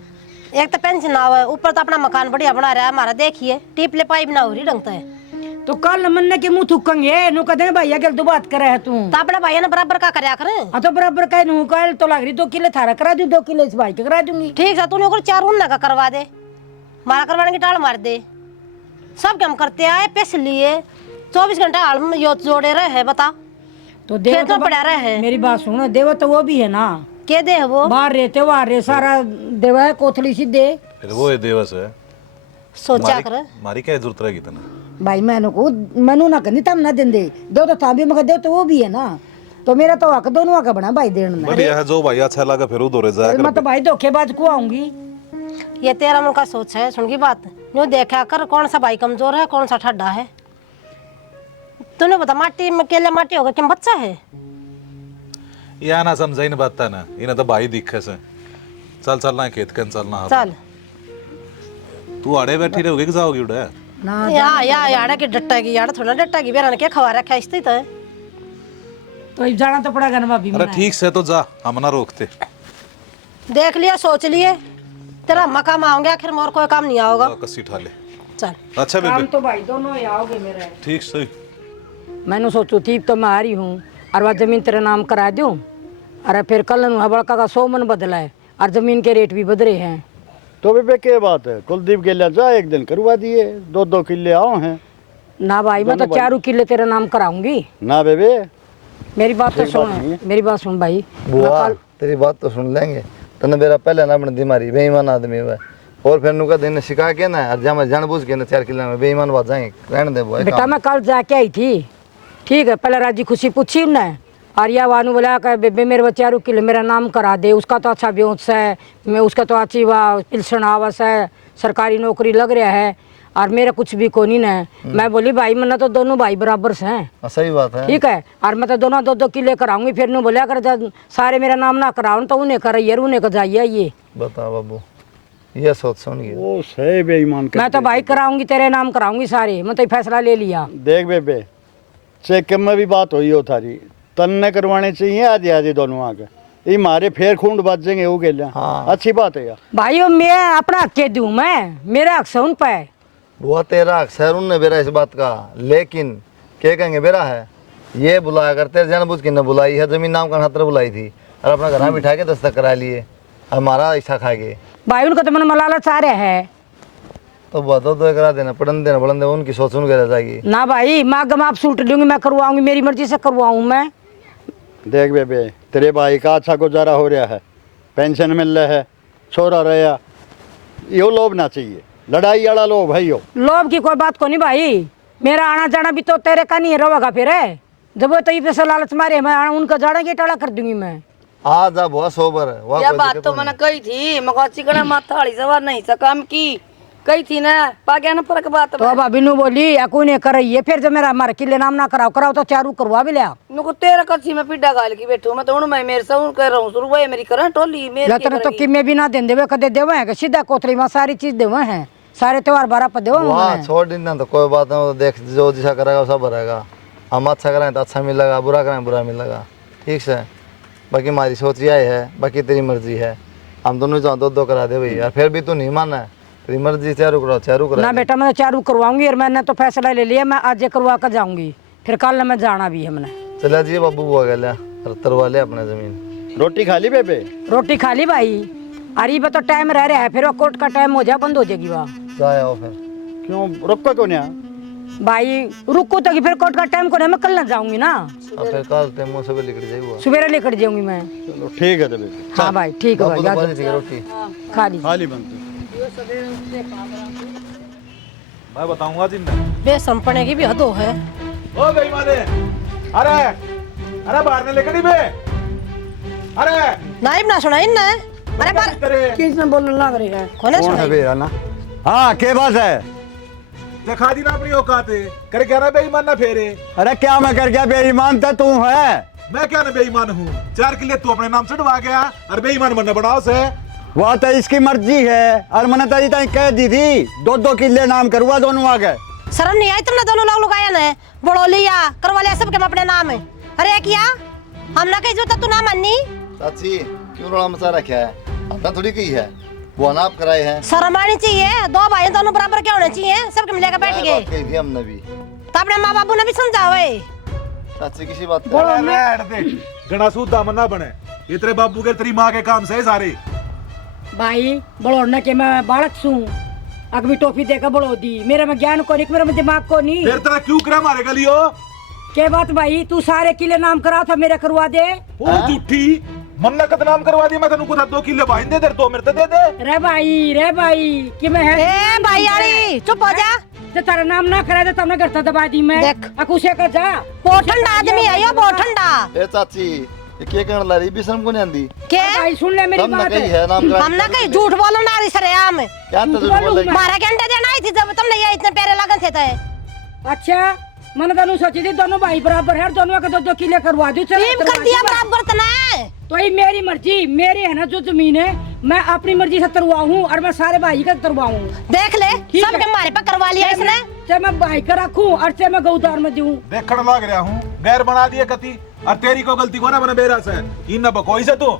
एक तो पेंशन ना हुआ, ऊपर तो अपना मकान बढ़िया बना रहा है हमारा। देखिए टीप ले पाइप ना हो रही ढंगता है। तो कल मन्ने के मुंह थूकेंगे, नु कहते भैया कल 2 बात करे है तू। तो अपने भाई ने बराबर का करया करे। हाँ तो बराबर कह नू कल तो लग रही 2 किले थारा करा दूं, 2 किले इस भाई के करा दूंगी। ठीक है, तूने ओकर 4 उन्ना का करवा दे, हमारा करवाने की टाल मार दे। सब हम करते आए, पैसे लिए 24 घंटा हाल में यो जोड़े रहे है। बता तो देव खेत में पड़ा रहे है। मेरी बात सुनो, देव तो वो भी है ना, के दे है वो? बाहर रहते बाहर रे सारा देवा है, कोथली सी दे। फिर वो ये दिवस है, सोचा कर हमारी क्या जरूरत रहेगी तना? भाई मैनू ना करनी तम ना देंदे, दो तो था भी मगर दे तो वो भी है ना, तो मेरा तो हक दोनों का बना भाई देने में। बढ़िया है, जो भाई अच्छा लगा फिर उधर जाया मैं तो भाई धोखेबाज को आऊंगी। ये तेरा मन का सोच है। सुन की बात, न्यू देखा कर कौन सा भाई कमजोर है, कौन सा ठड्डा है। तूने बता माटी में केले माटी होगा क्या बच्चा है? या ना समझाई ना बात ना, इन्हें तो भाई दिखे से। चल चलना खेत के चलना। चल तू आड़े बैठी रहोगी कि जाओगी उड़े? ना यार की डट्टेगी यार थोड़ा डट्टेगी बेरा ने क्या खवा रखा है इस्ती तो तो अब जाना तो पड़ेगा ना भाभी। अरे ठीक से तो जा, हम ना रोकते। देख लिया सोच लिए तेरा मकाम आओगे आखिर मोर कोई काम नहीं आओगा। कस्सी ठा ले। चल अच्छा काम बेबे तो भाई दोनों ही आओगे मेरे। ठीक सही। मैंने सोचू थी तो मैं आ रही हूँ और वह जमीन तेरे नाम करा दूँ। अरे फिर कल बड़का का 100 मन बदला है और जमीन के रेट भी बदले हैं। तो बेबे क्या बात है, कुलदीप के लिए जा एक दिन करवा दिए, 2-2 किले आओ हैं। ना भाई मैं तो 4 किले तेरे नाम कराऊंगी। ना बेबे मेरी बात तो ठीक बात नहीं सुन, है। मेरी बात सुन भाई। बुआ तेरी बात तो सुन लेंगे, तने मेरा पहले ना बन दिमारी बेईमान आदमी है और फिर नुका दिन सिखा के ना और जब जानबूझ के ना 4 किले में बेईमान बात जाएंगे रहने दे बुआ। बेटा मैं कल जाके आई थी, ठीक है, पहले राजी खुशी पूछी ना और या वानू बोला कि बेबे मेरे वो 4 किले मेरा नाम करा दे, उसका तो अच्छा ब्योच है, मैं उसका तो अच्छी वह पिल्सन आवास है, सरकारी नौकरी लग रहा है और मेरा कुछ भी कोनी ना है। मैं बोली भाई मना तो दोनों भाई बराबर से हैं। सही बात है। ठीक है, और मैं तो दोनों 2-2 किले कराऊंगी। फिर नु बोलिया कर जब सारे मेरा नाम ना कराओ तो उन्हें कराइए उन्हें का जाइए। ये बता बाबू, ये सोच सुन गया वो सही बेईमान मैं तो भाई कराऊंगी तेरे नाम कराऊंगी सारे, मैं तो फैसला ले लिया। देख बेबे चेक में भी बात हुई हो थारी, तन्ने करवाने चाहिए आधी आधी दोनों आके, ये मारे फेर खूंड बच जाएंगे वो के लिए। हाँ अच्छी बात है यार। भाई मैं अपना हक के दूं, मैं मेरा हक से उन पे बुआ तेरा अक्सर उनने बेरा इस बात का, लेकिन क्या कहेंगे बेरा है ये बुलाया कर तेरे जानबूझ के न बुलाई है, जमीन नाम का खातर बुलाई थी और अपना घर बिठा के दस्तक करा लिए हमारा ऐसा खा गए। भाई उनको तो मन मलाला चाह रहे है तो बता दो करा देना पढ़न देना बढ़न देना, उनकी सोच सुन के रह जाएगी ना भाई। माँ गम आप सूट लूंगी, मैं करवाऊंगी, मेरी मर्जी से करवाऊँ मैं। देख बेबे तेरे भाई का अच्छा गुजारा हो रहा है, पेंशन मिल रहा है, छोरा रहा, यो लोभ ना चाहिए, लड़ाई वाला लोभ है यो। लोभ की कोई बात को नहीं भाई, मेरा आना जाना भी तो तेरे का नहीं रहेगा फिर है। जब वो तो ये पैसा लालच मारे मैं उनका जाना के टाला कर दूंगी मैं। आ जा बुआ सोबर है यह बात तो मैंने कही थी, मगर चिकना माथा वाली सवार नहीं सा काम की कही थी ना, पा गया ना फर्क बात। तो भाभी नु बोली या कोई नहीं कराइए, फिर जब मेरा हमारे किले नाम ना कराओ कराओ तो 4 करवा भी लिया। नुको तेरा कच्ची में पिड्डा गाल की बैठू, मैं तो उन मैं मेरे से उन कर रहा हूँ शुरू हुई मेरी करंट टोली मेरे लतन तो कि मैं भी ना देंदे वे कदे देवे है सीधा कोतरी में सारी चीज देवे हैं, सारे त्योहार बारा पर देवे वाह हैं। छोड़ देना तो कोई बात नहीं, देख जो जैसा करेगा सब रहेगा। हम अच्छा कराएं तो अच्छा मिलेगा, बुरा कराएं बुरा मिलेगा, ठीक से। बाकी हमारी सोच यह है, बाकी तेरी मर्जी है, हम दोनों जो 2-2 करा दे भाई यार, फिर भी तू नहीं माना है, तेरी मर्जी 4 करा 4 करा ना बेटा मैं 4 करवाऊंगी और मैंने तो फैसला ले लिया, मैं आज करवा कर जाऊंगी, फिर कल मैं जाना भी है हमने। चला जी बाबू बुआ गया तरवा ले अपने जमीन। रोटी खा ली बेबे? रोटी खा ली भाई, अरे तो टाइम रह रहा है, फिर वो कोर्ट का टाइम हो जाए बंद हो जाएगी वहाँ। जाओ फिर क्यों रुको क्यों नहीं? भाई रुको तो कि फिर कोर्ट का टाइम को नहीं, मैं कल ना जाऊंगी ना, फिर कल टेमो से लेकर जाइए सवेरे लेकर जाऊंगी मैं। चलो ठीक है तो बेबे। हाँ भाई ठीक है भाई, बाबू तो आ बनी थी जाओ। रोटी खा ली खा ली बनती। मैं बताऊंगा जिन बेसमपने की भी हद है। ओ बेईमाने, अरे अरे बाहर ने लेकर बे, अरे नाइब ना सुना इन अरे पर करे किसने बोलने लग रही है? कोने कौन सुना है बेरा ना? हाँ क्या बात है? दिखा दी ना अपनी औकात है, करे क्या ना बेईमान ना फेरे। अरे क्या मैं कर गया, बेईमान तो तू है। मैं क्या ना बेईमान हूँ, 4 किले तू अपने नाम चढ़वा गया और बेईमान बनना बनाओ से। वह तो इसकी मर्जी है और मैंने तो इतना कह दी थी 2-2 किले नाम करवा दोनों आ गए। शर्म नहीं आई तुमने दोनों लोग आया ना बड़ो लिया करवा लिया सबके अपने नाम है। अरे किया हमने कही जो तू ना माननी चाची क्यों रोड़ा मचा रखा है, अपना थोड़ी कही है, वो नाप कराए हैं। शर्म आनी चाहिए, 2 भाई दोनों बराबर क्या होने चाहिए, सबके मिलेकर बैठ गए कही थी हमने भी, तो अपने माँ बाबू ने भी समझाओ। चाची किसी बात गणा सूद दामन ना बने, ये तेरे बाबू के तेरी माँ के काम से सारे। भाई बड़ोड़ने के मैं बालक छू, अगवी टोपी देकर बड़ो दी, मेरे में ज्ञान को नहीं, मेरे में दिमाग को नहीं। फिर तेरा क्यों करे मारेगा लियो? के बात भाई, तू सारे किले नाम करा था मेरे करवा दे। ओ झूठी मन्ना कद नाम करवा दिया, मैं तेनू को 2 किले भाई दे दे, 2 मेरे ते दे दे। रे भाई कि मैं है ए भाई यारी चुप हो जा, तो तेरा नाम ना करा दे तब घर दबा दी मैं। देख। अकुशे का जा, बहुत ठंडा आदमी है यो, बहुत ठंडा। ए चाची ये क्या कहने ला रही, भी शर्म को नहीं आंदी? के भाई सुन ले मेरी तब ना बात कही है नाम करा, हमने कहीं झूठ बोलो ना री सरे आम क्या तो झूठ बोल रही? मारा के अंडे देना आई थी जब तुमने ये इतने प्यारे लगन थे तो। अच्छा मैंने दोनों सोची थी दोनों भाई बराबर है, दोनों के 2-2 किले करवा दूं। चल टीम कर दिया बराबर तो ना, तो ये मेरी मर्जी, मेरी है ना जो जमीन है मैं अपनी मर्जी से तरवाऊं और मैं सारे भाई का तरवाऊं। देख ले सब के मारे पे करवा लिया इसने। चाहे मैं भाई का रखूं और चाहे मैं गौदार में दूं। देखण लाग रहा हूँ गैर बना दिए कति और तेरी को गलती को ना बने बेरा से इन न बकोई से तू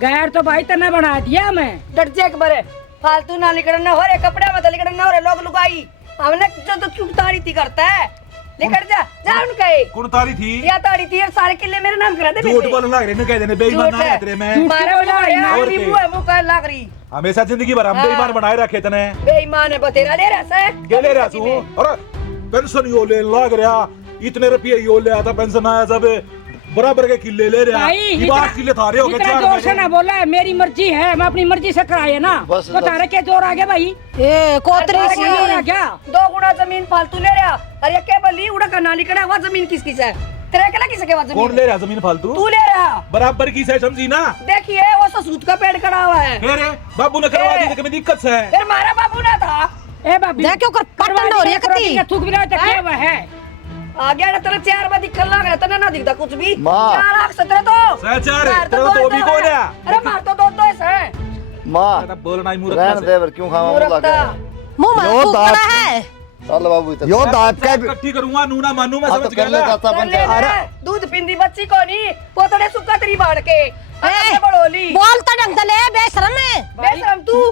गैर तो भाई तने बना दिया मैं। डट जे एक बारे फालतू ना निकलना हो रे, कपड़े मत निकलना हो रे, लोग लुगाई हमने जो तो क्यों तारीती करता है। निकल जा जा उनके कौन तारी थी या तारी थी और सारे किले मेरे नाम करा दे। झूठ बोलने लग रहे ने कह देने बेईमान ना तेरे में मारा बना यार भी मुंह मुंह कर लग रही। हमेशा जिंदगी भर हम बेईमान बनाए रखे तने। बेईमान है बतेरा ले रहा है क्या ले रहा तू? अरे पेंशन यो ले लग रहा इतने रुपये यो ले आता पेंशन आया सब बराबर के किले ले रहा ये बात किले थारे हो गए इतना जोर से ना बोला है, मेरी मर्जी है, मैं अपनी मर्जी से कराए ना। तो तारे के जोर आ गया भाई। ए कोतरी सी जोर आ गया। 2 गुना जमीन फालतू ले रहा अरे के बली उड़ा करना निकला वो जमीन किस किस है तेरे के किस के जमीन कौन ले रहा जमीन फालतू? तू ले रहा बराबर की से समझी ना। देखिए वो तो सूद का पेड़ खड़ा हुआ है। फिर बाबू ने करवा दी तो कभी दिक्कत से फिर मारा बाबू ना था। ए बाबी देख क्यों कर पटन हो रही है कती। थूक भी रहा क्या हुआ है? आ गया ना तेरा 4 बजे दिखल लग रहा तना ना दिखता कुछ भी। माँ। 4 लाख 17 तो सहचार है, मार तेरा तो भी कौन है? अरे मार तो दो है माँ बोलना ही मूर्ख रहने दे क्यों खावा मुंह मूर्खता। मुंह में यो थूक दांत- पड़ा है। चल बाबू इधर यो दांत का इकट्ठी करूंगा नूना मानू मैं हाँ, तो समझ कर ले गया चाचा चल ले पंचायत ले, दूध पिंदी बच्ची को नहीं पोतड़े सुक्का तेरी बाढ़ के ए, बड़ोली बोलता ढंग से ले बेशरम है। बेशरम तू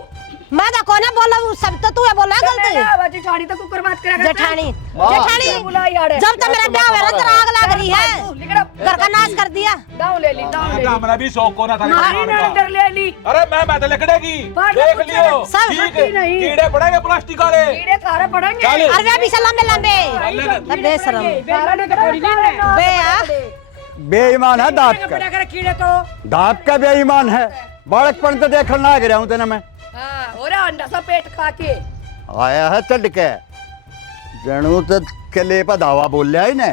मैं तो कौन है बोला वो सब तो तू है बोला गलत। जेठानी तो कुकर बात करेगा जेठानी माँ। जेठानी बुला यार जब तक मेरा ब्याह हुआ ना तेरा आग लग रही है। घर का नाश कर दिया। दाव ले ली दाव ले ली हमरा भी शौक को ना था मारी ना अंदर ले ली अरे मैं तो लकड़ेगी बाहर देख कुछ लियो सब ठीक हटी नहीं। कीड़े पड़ेंगे प्लास्टिक वाले कीड़े थारे पड़ेंगे चल। अरे वे भी लंबे लंबे बेशरम थारा ने कटोरी लेना बे आ बेईमान है दांत का। बड़ा कर कीड़े तो दांत का बेईमान है। बालकपन तो देखने ना गया हूँ तेने मैं हां और अंडा सा पेट खा के आया है चढ़ के जनू तो कले पर धावा बोल लिया ही ने।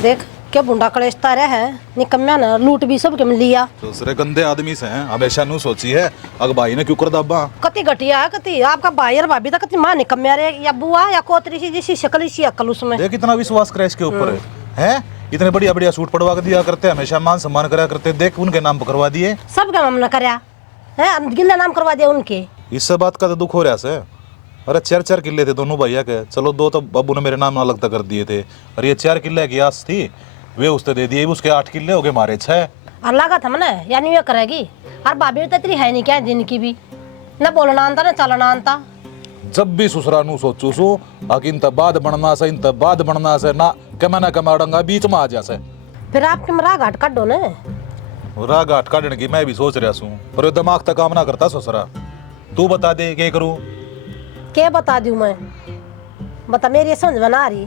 देख क्या बुंडा कलेस्ता रहा है निकम्या ना लूट भी सब के में लिया। दूसरे गंदे आदमी से हैं हमेशा नू सोची है अग भाई ने क्यों कर दाबा कति घटिया है कति आपका भाई और भाभी तक कति मां निकम्या रे या बुआ या कोतरी सी जैसी शक्ल सी अकल उसमें। देख कितना विश्वास करे इसके ऊपर है इतने बढ़िया बढ़िया सूट पड़वा के दिया करते हमेशा मान सम्मान करा करते देख उनके नाम पर करवा दिए सब काम हमने करया है गिल्ला नाम करवा दिया उनके। इससे बात का तो दुख हो रहा से। अरे 4 किले थे दोनों भैया के चलो 2 तो बाबू ने मेरे नाम ना लगता कर दिए थे और ये 4 किले की आस थी वे उसने दे दिए उसके 8 किले हो गए मारे 6 और लगा था मैंने यानी वे करेगी और भाभी तो तेरी है नहीं क्या दिन की भी ना बोलना आंता ना चलना आंता। जब भी ससुरा नू सोचू सो आकिन त बाद बनना से इन त बाद बनना से ना कमा कमाड़ंगा बीच में आ जा से फिर आपके मरा घाट काटो ने राग घाट काटने की मैं भी सोच रहा हूँ पर दिमाग तक काम ना करता ससुरा तू बता दे क्या करूँ क्या बता दूं मैं बता मेरी समझ में ना आ रही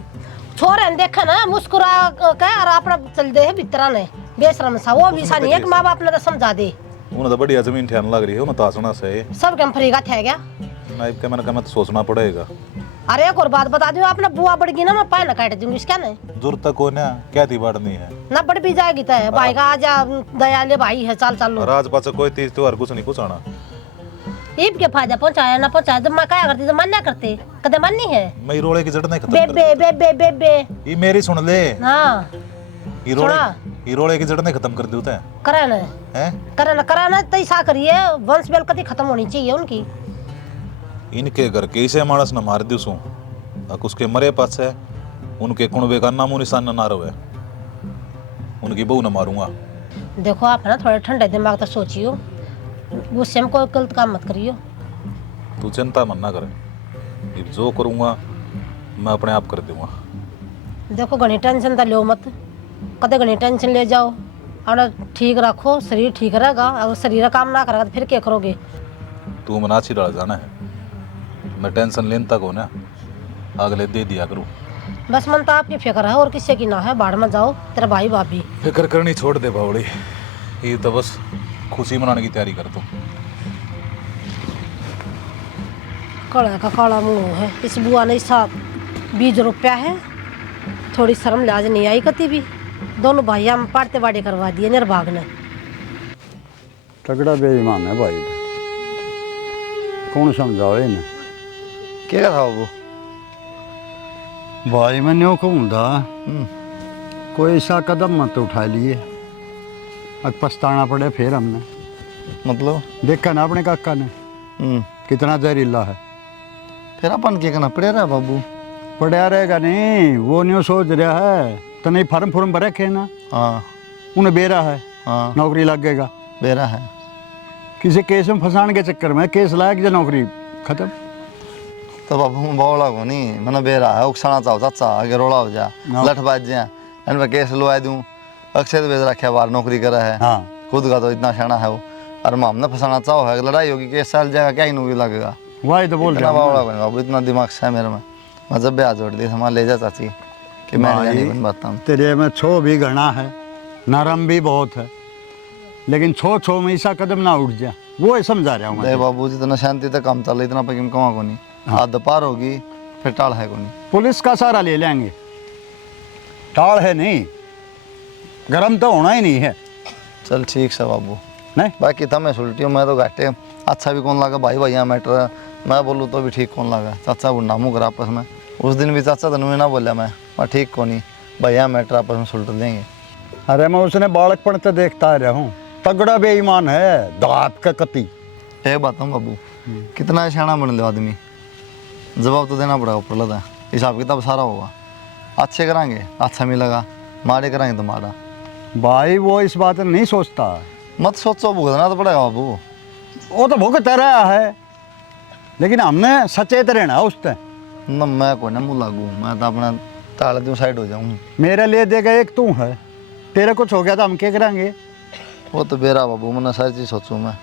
छोरे ने देखा ना मुस्कुरा के और अपना चल दे है भीतरा ने बेशरम सा वो भी सा नहीं है कि माँ बाप ने तो समझा दे उन्हें तो बढ़िया जमीन ठहरने लग रही है मैं तासना से सब कम फ्री का थे गया नाइब के मैंने तो सोचना पड़ेगा। अरे एक और बात बता दूं आपने बुआ बढ़ गई ना मैं पाए ना काट दूंगी इसका नहीं दूर तक हो ना क्या थी बढ़नी है ना बढ़ भी जाएगी तय भाई का आजा दयाले भाई है चाल चाल लो राज पास कोई तीज त्योहार कुछ नहीं कुछ आना ईब के फायदा पहुंचाया ना पहुंचाया जब मैं क्या करती जब मन ना करते कदे मन नहीं है मैं रोले की जड़ नहीं खत्म बेबे बेबे बेबे ये मेरी सुन ले हाँ रोले की जड़ नहीं खत्म कर दी उते करे ना हैं करे ना तो ऐसा करिए वंश बेल कभी खत्म होनी चाहिए उनकी। इनके घर के इसे मानस न मार दियो सू उसके मरे पास है उनके कुणबे का नामो निशान ना रहे उनकी बहू न मारूंगा। देखो आप ना थोड़े ठंडे दिमाग तो सोचियो गुस्से में कोई गलत काम मत करियो। तू चिंता मन ना करे जो करूंगा मैं अपने आप कर दूंगा। देखो घनी टेंशन तो लो मत कदे घनी टेंशन ले जाओ और ठीक रखो शरीर ठीक रहेगा अगर शरीर काम ना करेगा तो फिर क्या करोगे। तू मनाची डाल जाना है मैं टेंशन लेन तक हो ना अगले दे दिया करूँ बस मन तो आपकी फिक्र है और किसी की ना है बाढ़ में जाओ तेरा भाई भाभी फिक्र करनी छोड़ दे बावड़ी ये तो बस खुशी मनाने की तैयारी कर तू। काला का काला मुंह है इस बुआ ने साथ 20 रुपया है थोड़ी शर्म लिहाज नहीं आई कती भी दोनों भाइया में पाड़ते बाड़े करवा दिए निर्भाग ने। तगड़ा बेईमान है भाई कौन समझाओ इन्हें क्या था वो भाई मैं न्यों कहूँगा कोई ऐसा कदम मत उठा लिए अब पछताना पड़े फिर हमने मतलब देखा ना अपने काका ने कितना जहरीला है। फिर अपन क्या करना पड़ेगा बाबू? पढ़ा रहेगा नहीं, वो नहीं सोच रहा है तो नहीं फार्म फॉर्म भर रखे ना। हाँ उन्हें बेरा है, हाँ नौकरी लगेगा। बेरा है किसी केस में फंसाने के चक्कर में केस लायक जो नौकरी खत्म। तो बाबू मैं बोला को नहीं, मैंने बेरा है उकसाना चाहो चाचा आगे रोड़ा हो जा लठ बाज जाए इन पर केस लुआ दूँ। अक्षय तो बेच रखे बाहर नौकरी करा है, हाँ खुद का तो इतना शाना है वो। और माम ने फंसाना चाहो है, लड़ाई होगी केस चल जाएगा, क्या ही नौकरी लगेगा। वही तो बोल इतना रहा बावड़ा हूँ। कोई बाबू, इतना दिमाग से है मेरे में। मैं जब ब्याह जोड़ दी हमारा ले जा चाची कि मैं नहीं बन पाता हूँ। तेरे में छो भी घना है, नरम भी बहुत है, लेकिन छो छो में ऐसा कदम ना उठ जा, वो समझा रहा हूँ दे मैं। बाबू जितना शांति तक काम चल इतना पकिम कमा को नहीं। हद पार होगी फिर टाल है को नहीं। पुलिस का सहारा ले लेंगे, टाल है नहीं, गरम तो होना ही नहीं है। चल ठीक से बाबू, नहीं बाकी तमें सुलटी हो मैं तो घाटे अच्छा भी कौन लगा भाई भैया मैटर। मैं बोलूँ तो भी ठीक कौन लगा, चाचा बुढ़ा मुँह कर आपस में। उस दिन भी चाचा तनु ना बोला मैं ठीक कौन ही भैया मैटर आपस में सुलट देंगे। अरे मैं उसने बालकपन से देखता रहा हूँ, तगड़ा बेईमान है, दांत का कति। एक बात हूँ बाबू, कितना शाना बन लो आदमी, जवाब तो देना पड़ेगा ऊपर लगा। हिसाब किताब सारा होगा, अच्छे कराएंगे अच्छा मिलेगा, मारे कराएंगे तो मारा। भाई वो इस बात में नहीं सोचता। मत सोचो, भुगतना तो पड़ेगा बाबू। वो तो भुगत रहा है, लेकिन हमने सचेत रहना उस टाइम। न मैं कोई ना मुँह लागू, मैं तो अपना ताड़ दूँ साइड हो जाऊँ। मेरे लिए देगा एक तू है, तेरे कुछ हो गया तो हम क्या करेंगे? वो तो बेरा बाबू, मैंने सारी चीज़ सोचूँ मैं,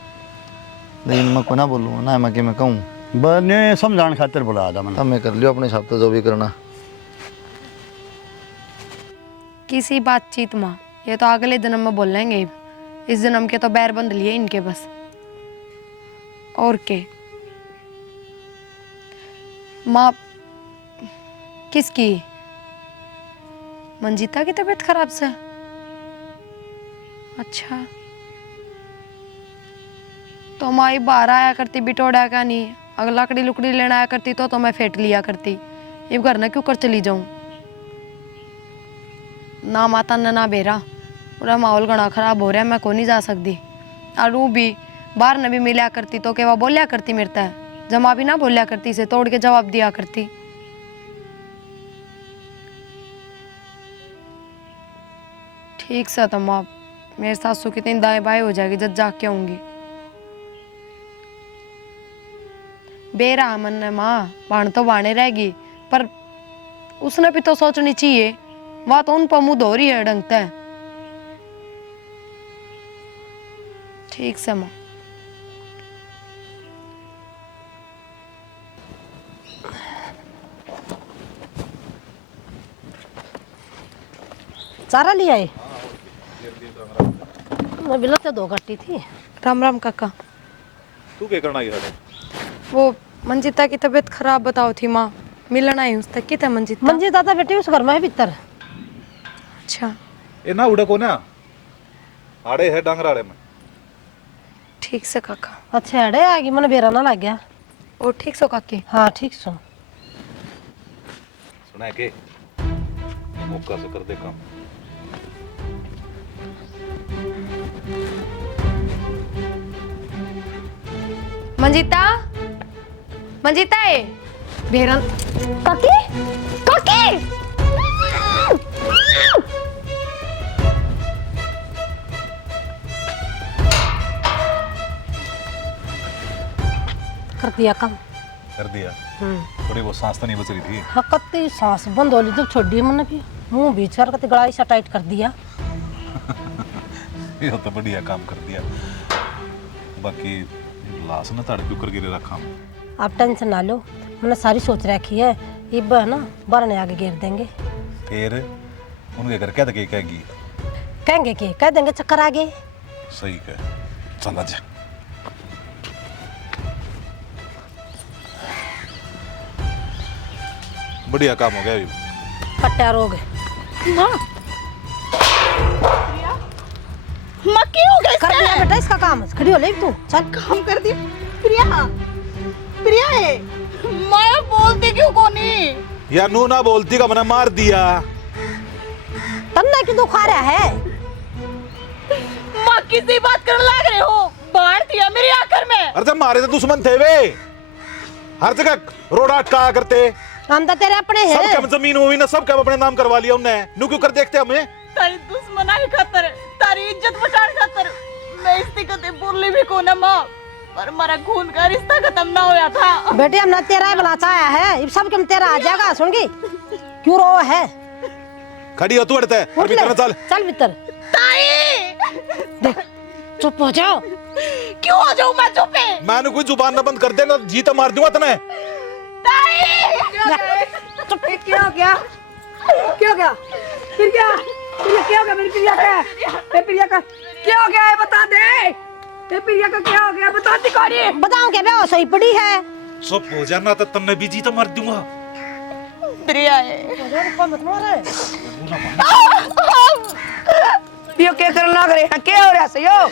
लेकिन मैं कोई ना बोलूँ ना, मैं कि मैं कहूँ बने समझाने खातिर बुलाया था मैंने। तब मैं कर लियो अपने हिसाब से जो भी करना। किसी बातचीत माँ, ये तो अगले जन्म में बोल लेंगे, इस जन्म के तो बैर बंद लिए इनके बस। और के माँ किसकी? मंजीता की तबीयत खराब से? अच्छा तो माई बाहर आया करती बिटोड़ा का नहीं, अगर लकड़ी लुकड़ी लेना आया करती तो मैं फेंट लिया करती। ये घर ना क्यों कर चली जाऊं? ना माता ना बेरा, पूरा माहौल घना खराब हो रहा है, मैं को नहीं जा सकती। और वो भी बाहर न भी मिला करती तो क्या वह बोलिया करती मेरे तय, जमा भी ना बोलिया करती, इसे तोड़ के जवाब दिया करती। ठीक सा तुम आप, मेरे सासू कितनी दाएं बाएं हो जाएगी जब जाके आऊंगी। बेरा मन ने माँ बाण तो बाणे रहेगी, पर उसने भी तो सोचनी चाहिए, वह तो उन पर मुंह धो रही है डंगता है। ठीक से माँ। चारा लिया है? मैं बिल्ला से 2 गट्टी थी। राम राम काका। तू क्या करना यार? वो मंजिता की तबीयत खराब बताओ थी माँ, मिलना है उस तक की था मंजिता। मंजीता तो बेटी उस घर में है भीतर। अच्छा ए ना उड़ा को ना आड़े है डांगराड़े में। ठीक से काका। अच्छा अड़े आगी, मन बेरा ना लग गया। और ठीक सो काकी? हाँ ठीक सुन। सुना है के मौका से कर दे काम। मंजिता, मंजिता है बेरन। काकी काकी कर दिया काम। कर दिया। थोड़ी बहुत सांस तो नहीं बच रही थी। हाँ कत्ती सांस बंद होली जब छोड़ दी मैंने, भी मुंह भी चर कत्ती गला ऐसा टाइट कर दिया। ये तो बढ़िया काम कर दिया। बाकी लाश ना ताड़ क्यों कर गिरे रखा। आप टेंशन ना लो, मैंने सारी सोच रखी है, इब है ना बारने आगे घेर देंगे। फिर उनके घर क्या तक कहेगी? कहेंगे कि कह देंगे चक्कर आगे। सही कह, चला जा। बढ़िया काम हो गया अभी। पट्टा रोग मक्की हो गई कर दिया बेटा इसका काम। खड़ी हो ले तू, चल काम कर दिया। प्रिया प्रिया है, मैं बोलती क्यों कोनी? यार नू ना बोलती का मैंने मार दिया। तन्ना क्यों दुखा रहा है? मक्की से बात करने लग रहे हो? बाढ़ दिया मेरी आखिर में। अरे जब हमारे तो दुश्मन थे वे, हर जगह रोड अटका करते। हम तो तेरे अपने सब हैं। कम जमीन हुई ना, सब कम अपने नाम करवा लिया उनने। नु क्यों कर देखते हमें? तारी दुश्मनाई खातर, तारी इज्जत बचाने खातर मैं इससे कदे बोली भी को ना मां, पर हमारा खून का रिश्ता खत्म ना होया था। बेटे हमने तेरा ही भला चाहा है, ये सब कम तेरा आ जाएगा। सुनगी क्यों रो है? खड़ी हो तू अड़ता है। उठ ले, भीतर चल। चल भीतर। ताई देख चुप हो जाओ। क्यों हो जाऊं मैं चुप है? मैंने कोई जुबान न बंद कर देगा, जी तो मार दूंगा तने। क्या हो गया? क्या हो गया? फिर क्या? क्या हो गया मेरी प्रिया का? प्रिया का क्या हो गया है बता दे। प्रिया का क्या हो गया बता दे कौड़ी। बताओ क्या बेहोश सही पड़ी है? चुप हो जाना तो तन्ने भी जी तो मार दूंगा। प्रिया है। यो क्या करना लग रहे हैं? क्या हो रहा है यो?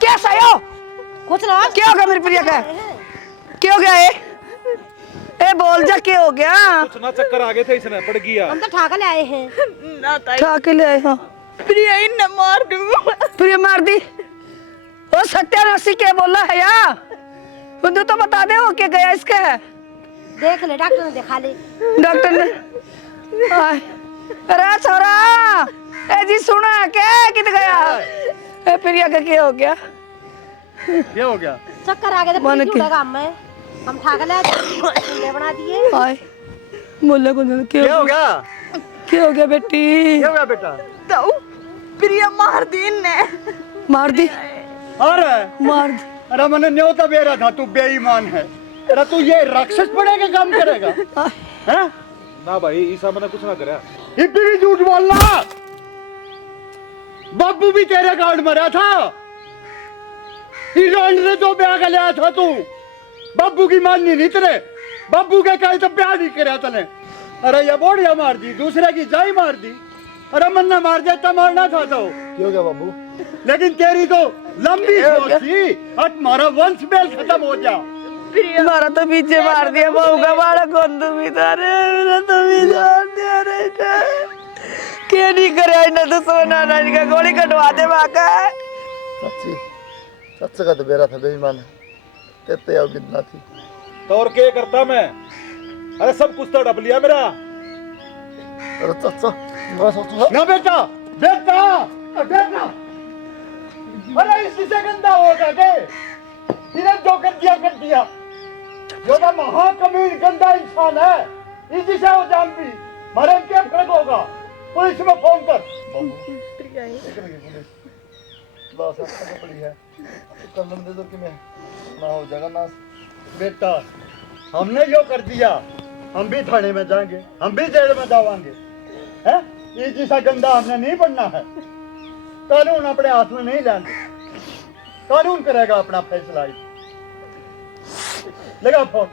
क्या सयो? कुछ ना। क्या हो गया मेरी प्रिया का? क्या हो गया है? ए बोल जा क्या हो गया? कुछ ना चक्कर आ गए थे, इसने पड़ गया। हम तो ठाक ले आए हैं। ना ताई उठा के ले आए हो। प्रिया इन्हें मार दूंगा। प्रिया मार दी? ओ सत्यानाशी क्या बोला है या? तू तो बता दे वो क्या गया इसके है? देख ले, डॉक्टर ने दिखा ले। डॉक्टर ने आय, अरे छोरा ए जी सुना क्या किध गया? ए प्रिया का क्या हो गया? क्या हो गया? चक्कर आ गए थे, माने क्यों के- लगा हमें? हम ठाक ले आए, बना दिए। आय बोले को क्या हो गया? क्या हो गया बेटी? क्या हो गया बेटा? तो प्रिया मार दी ने। मार दी? अरे मार दी? अरे मैंने न्योता बेरा था, तू बेईमान है। अरे तू ये राक्षस बने के काम करेगा? हैं? ना भाई, ईसा मैंने कुछ ना करा। इब्बी भी झूठ बोलना। बाबू भी तेरे गांड मरा था। ईरान ने जो ब्याह कर लिया था तू, बाबू की माननी नहीं तेरे। बाबू के कहे तो ब्याह नहीं करे तने। अरे ये बोड़िया मार दी, दूसरे की जाई मार दी। अरे मन्ना मार देता, मारना था तो। क्या हो गया बाबू? लेकिन तेरी तो लंबी सोच थी, अब हमारा वंश मेल खत्म हो जा। मारा तो पीछे मार दिया बहू का बाड़ा कौन तुम इधर मेरा तो पीछे मार दिया रे क्या नहीं करे ना तो सोना ना का गोली कटवा दे बाका सच्ची सच का तो बेरा था बेईमान है। तेते आओ कितना थी। तो और क्या करता मैं? अरे सब कुछ तो डब लिया मेरा। अरे चाचा मैं सोचूंगा ना बेटा, बेटा, बेटा। अरे इसी से गंदा होगा के? इन्हें जो कर दिया। जो ना महाकमीन गंदा इंसान है, इसी से हो जान भी। मरे क्या फर्क होगा? पुलिस में फोन कर। बस अच्छा पड़ी है। तो कलम दे दो कि मैं ना हो जाएगा ना। बेटा, हमने जो कर दिया, हम भी थाने में जाएंगे, हम भी जेल में जावांगे। हैं? ये जैसा गंदा हमने नहीं बनना है। कानून अपने हाथ में नहीं लेंगे। कानून करेगा अपना फैसला। लगा फोन।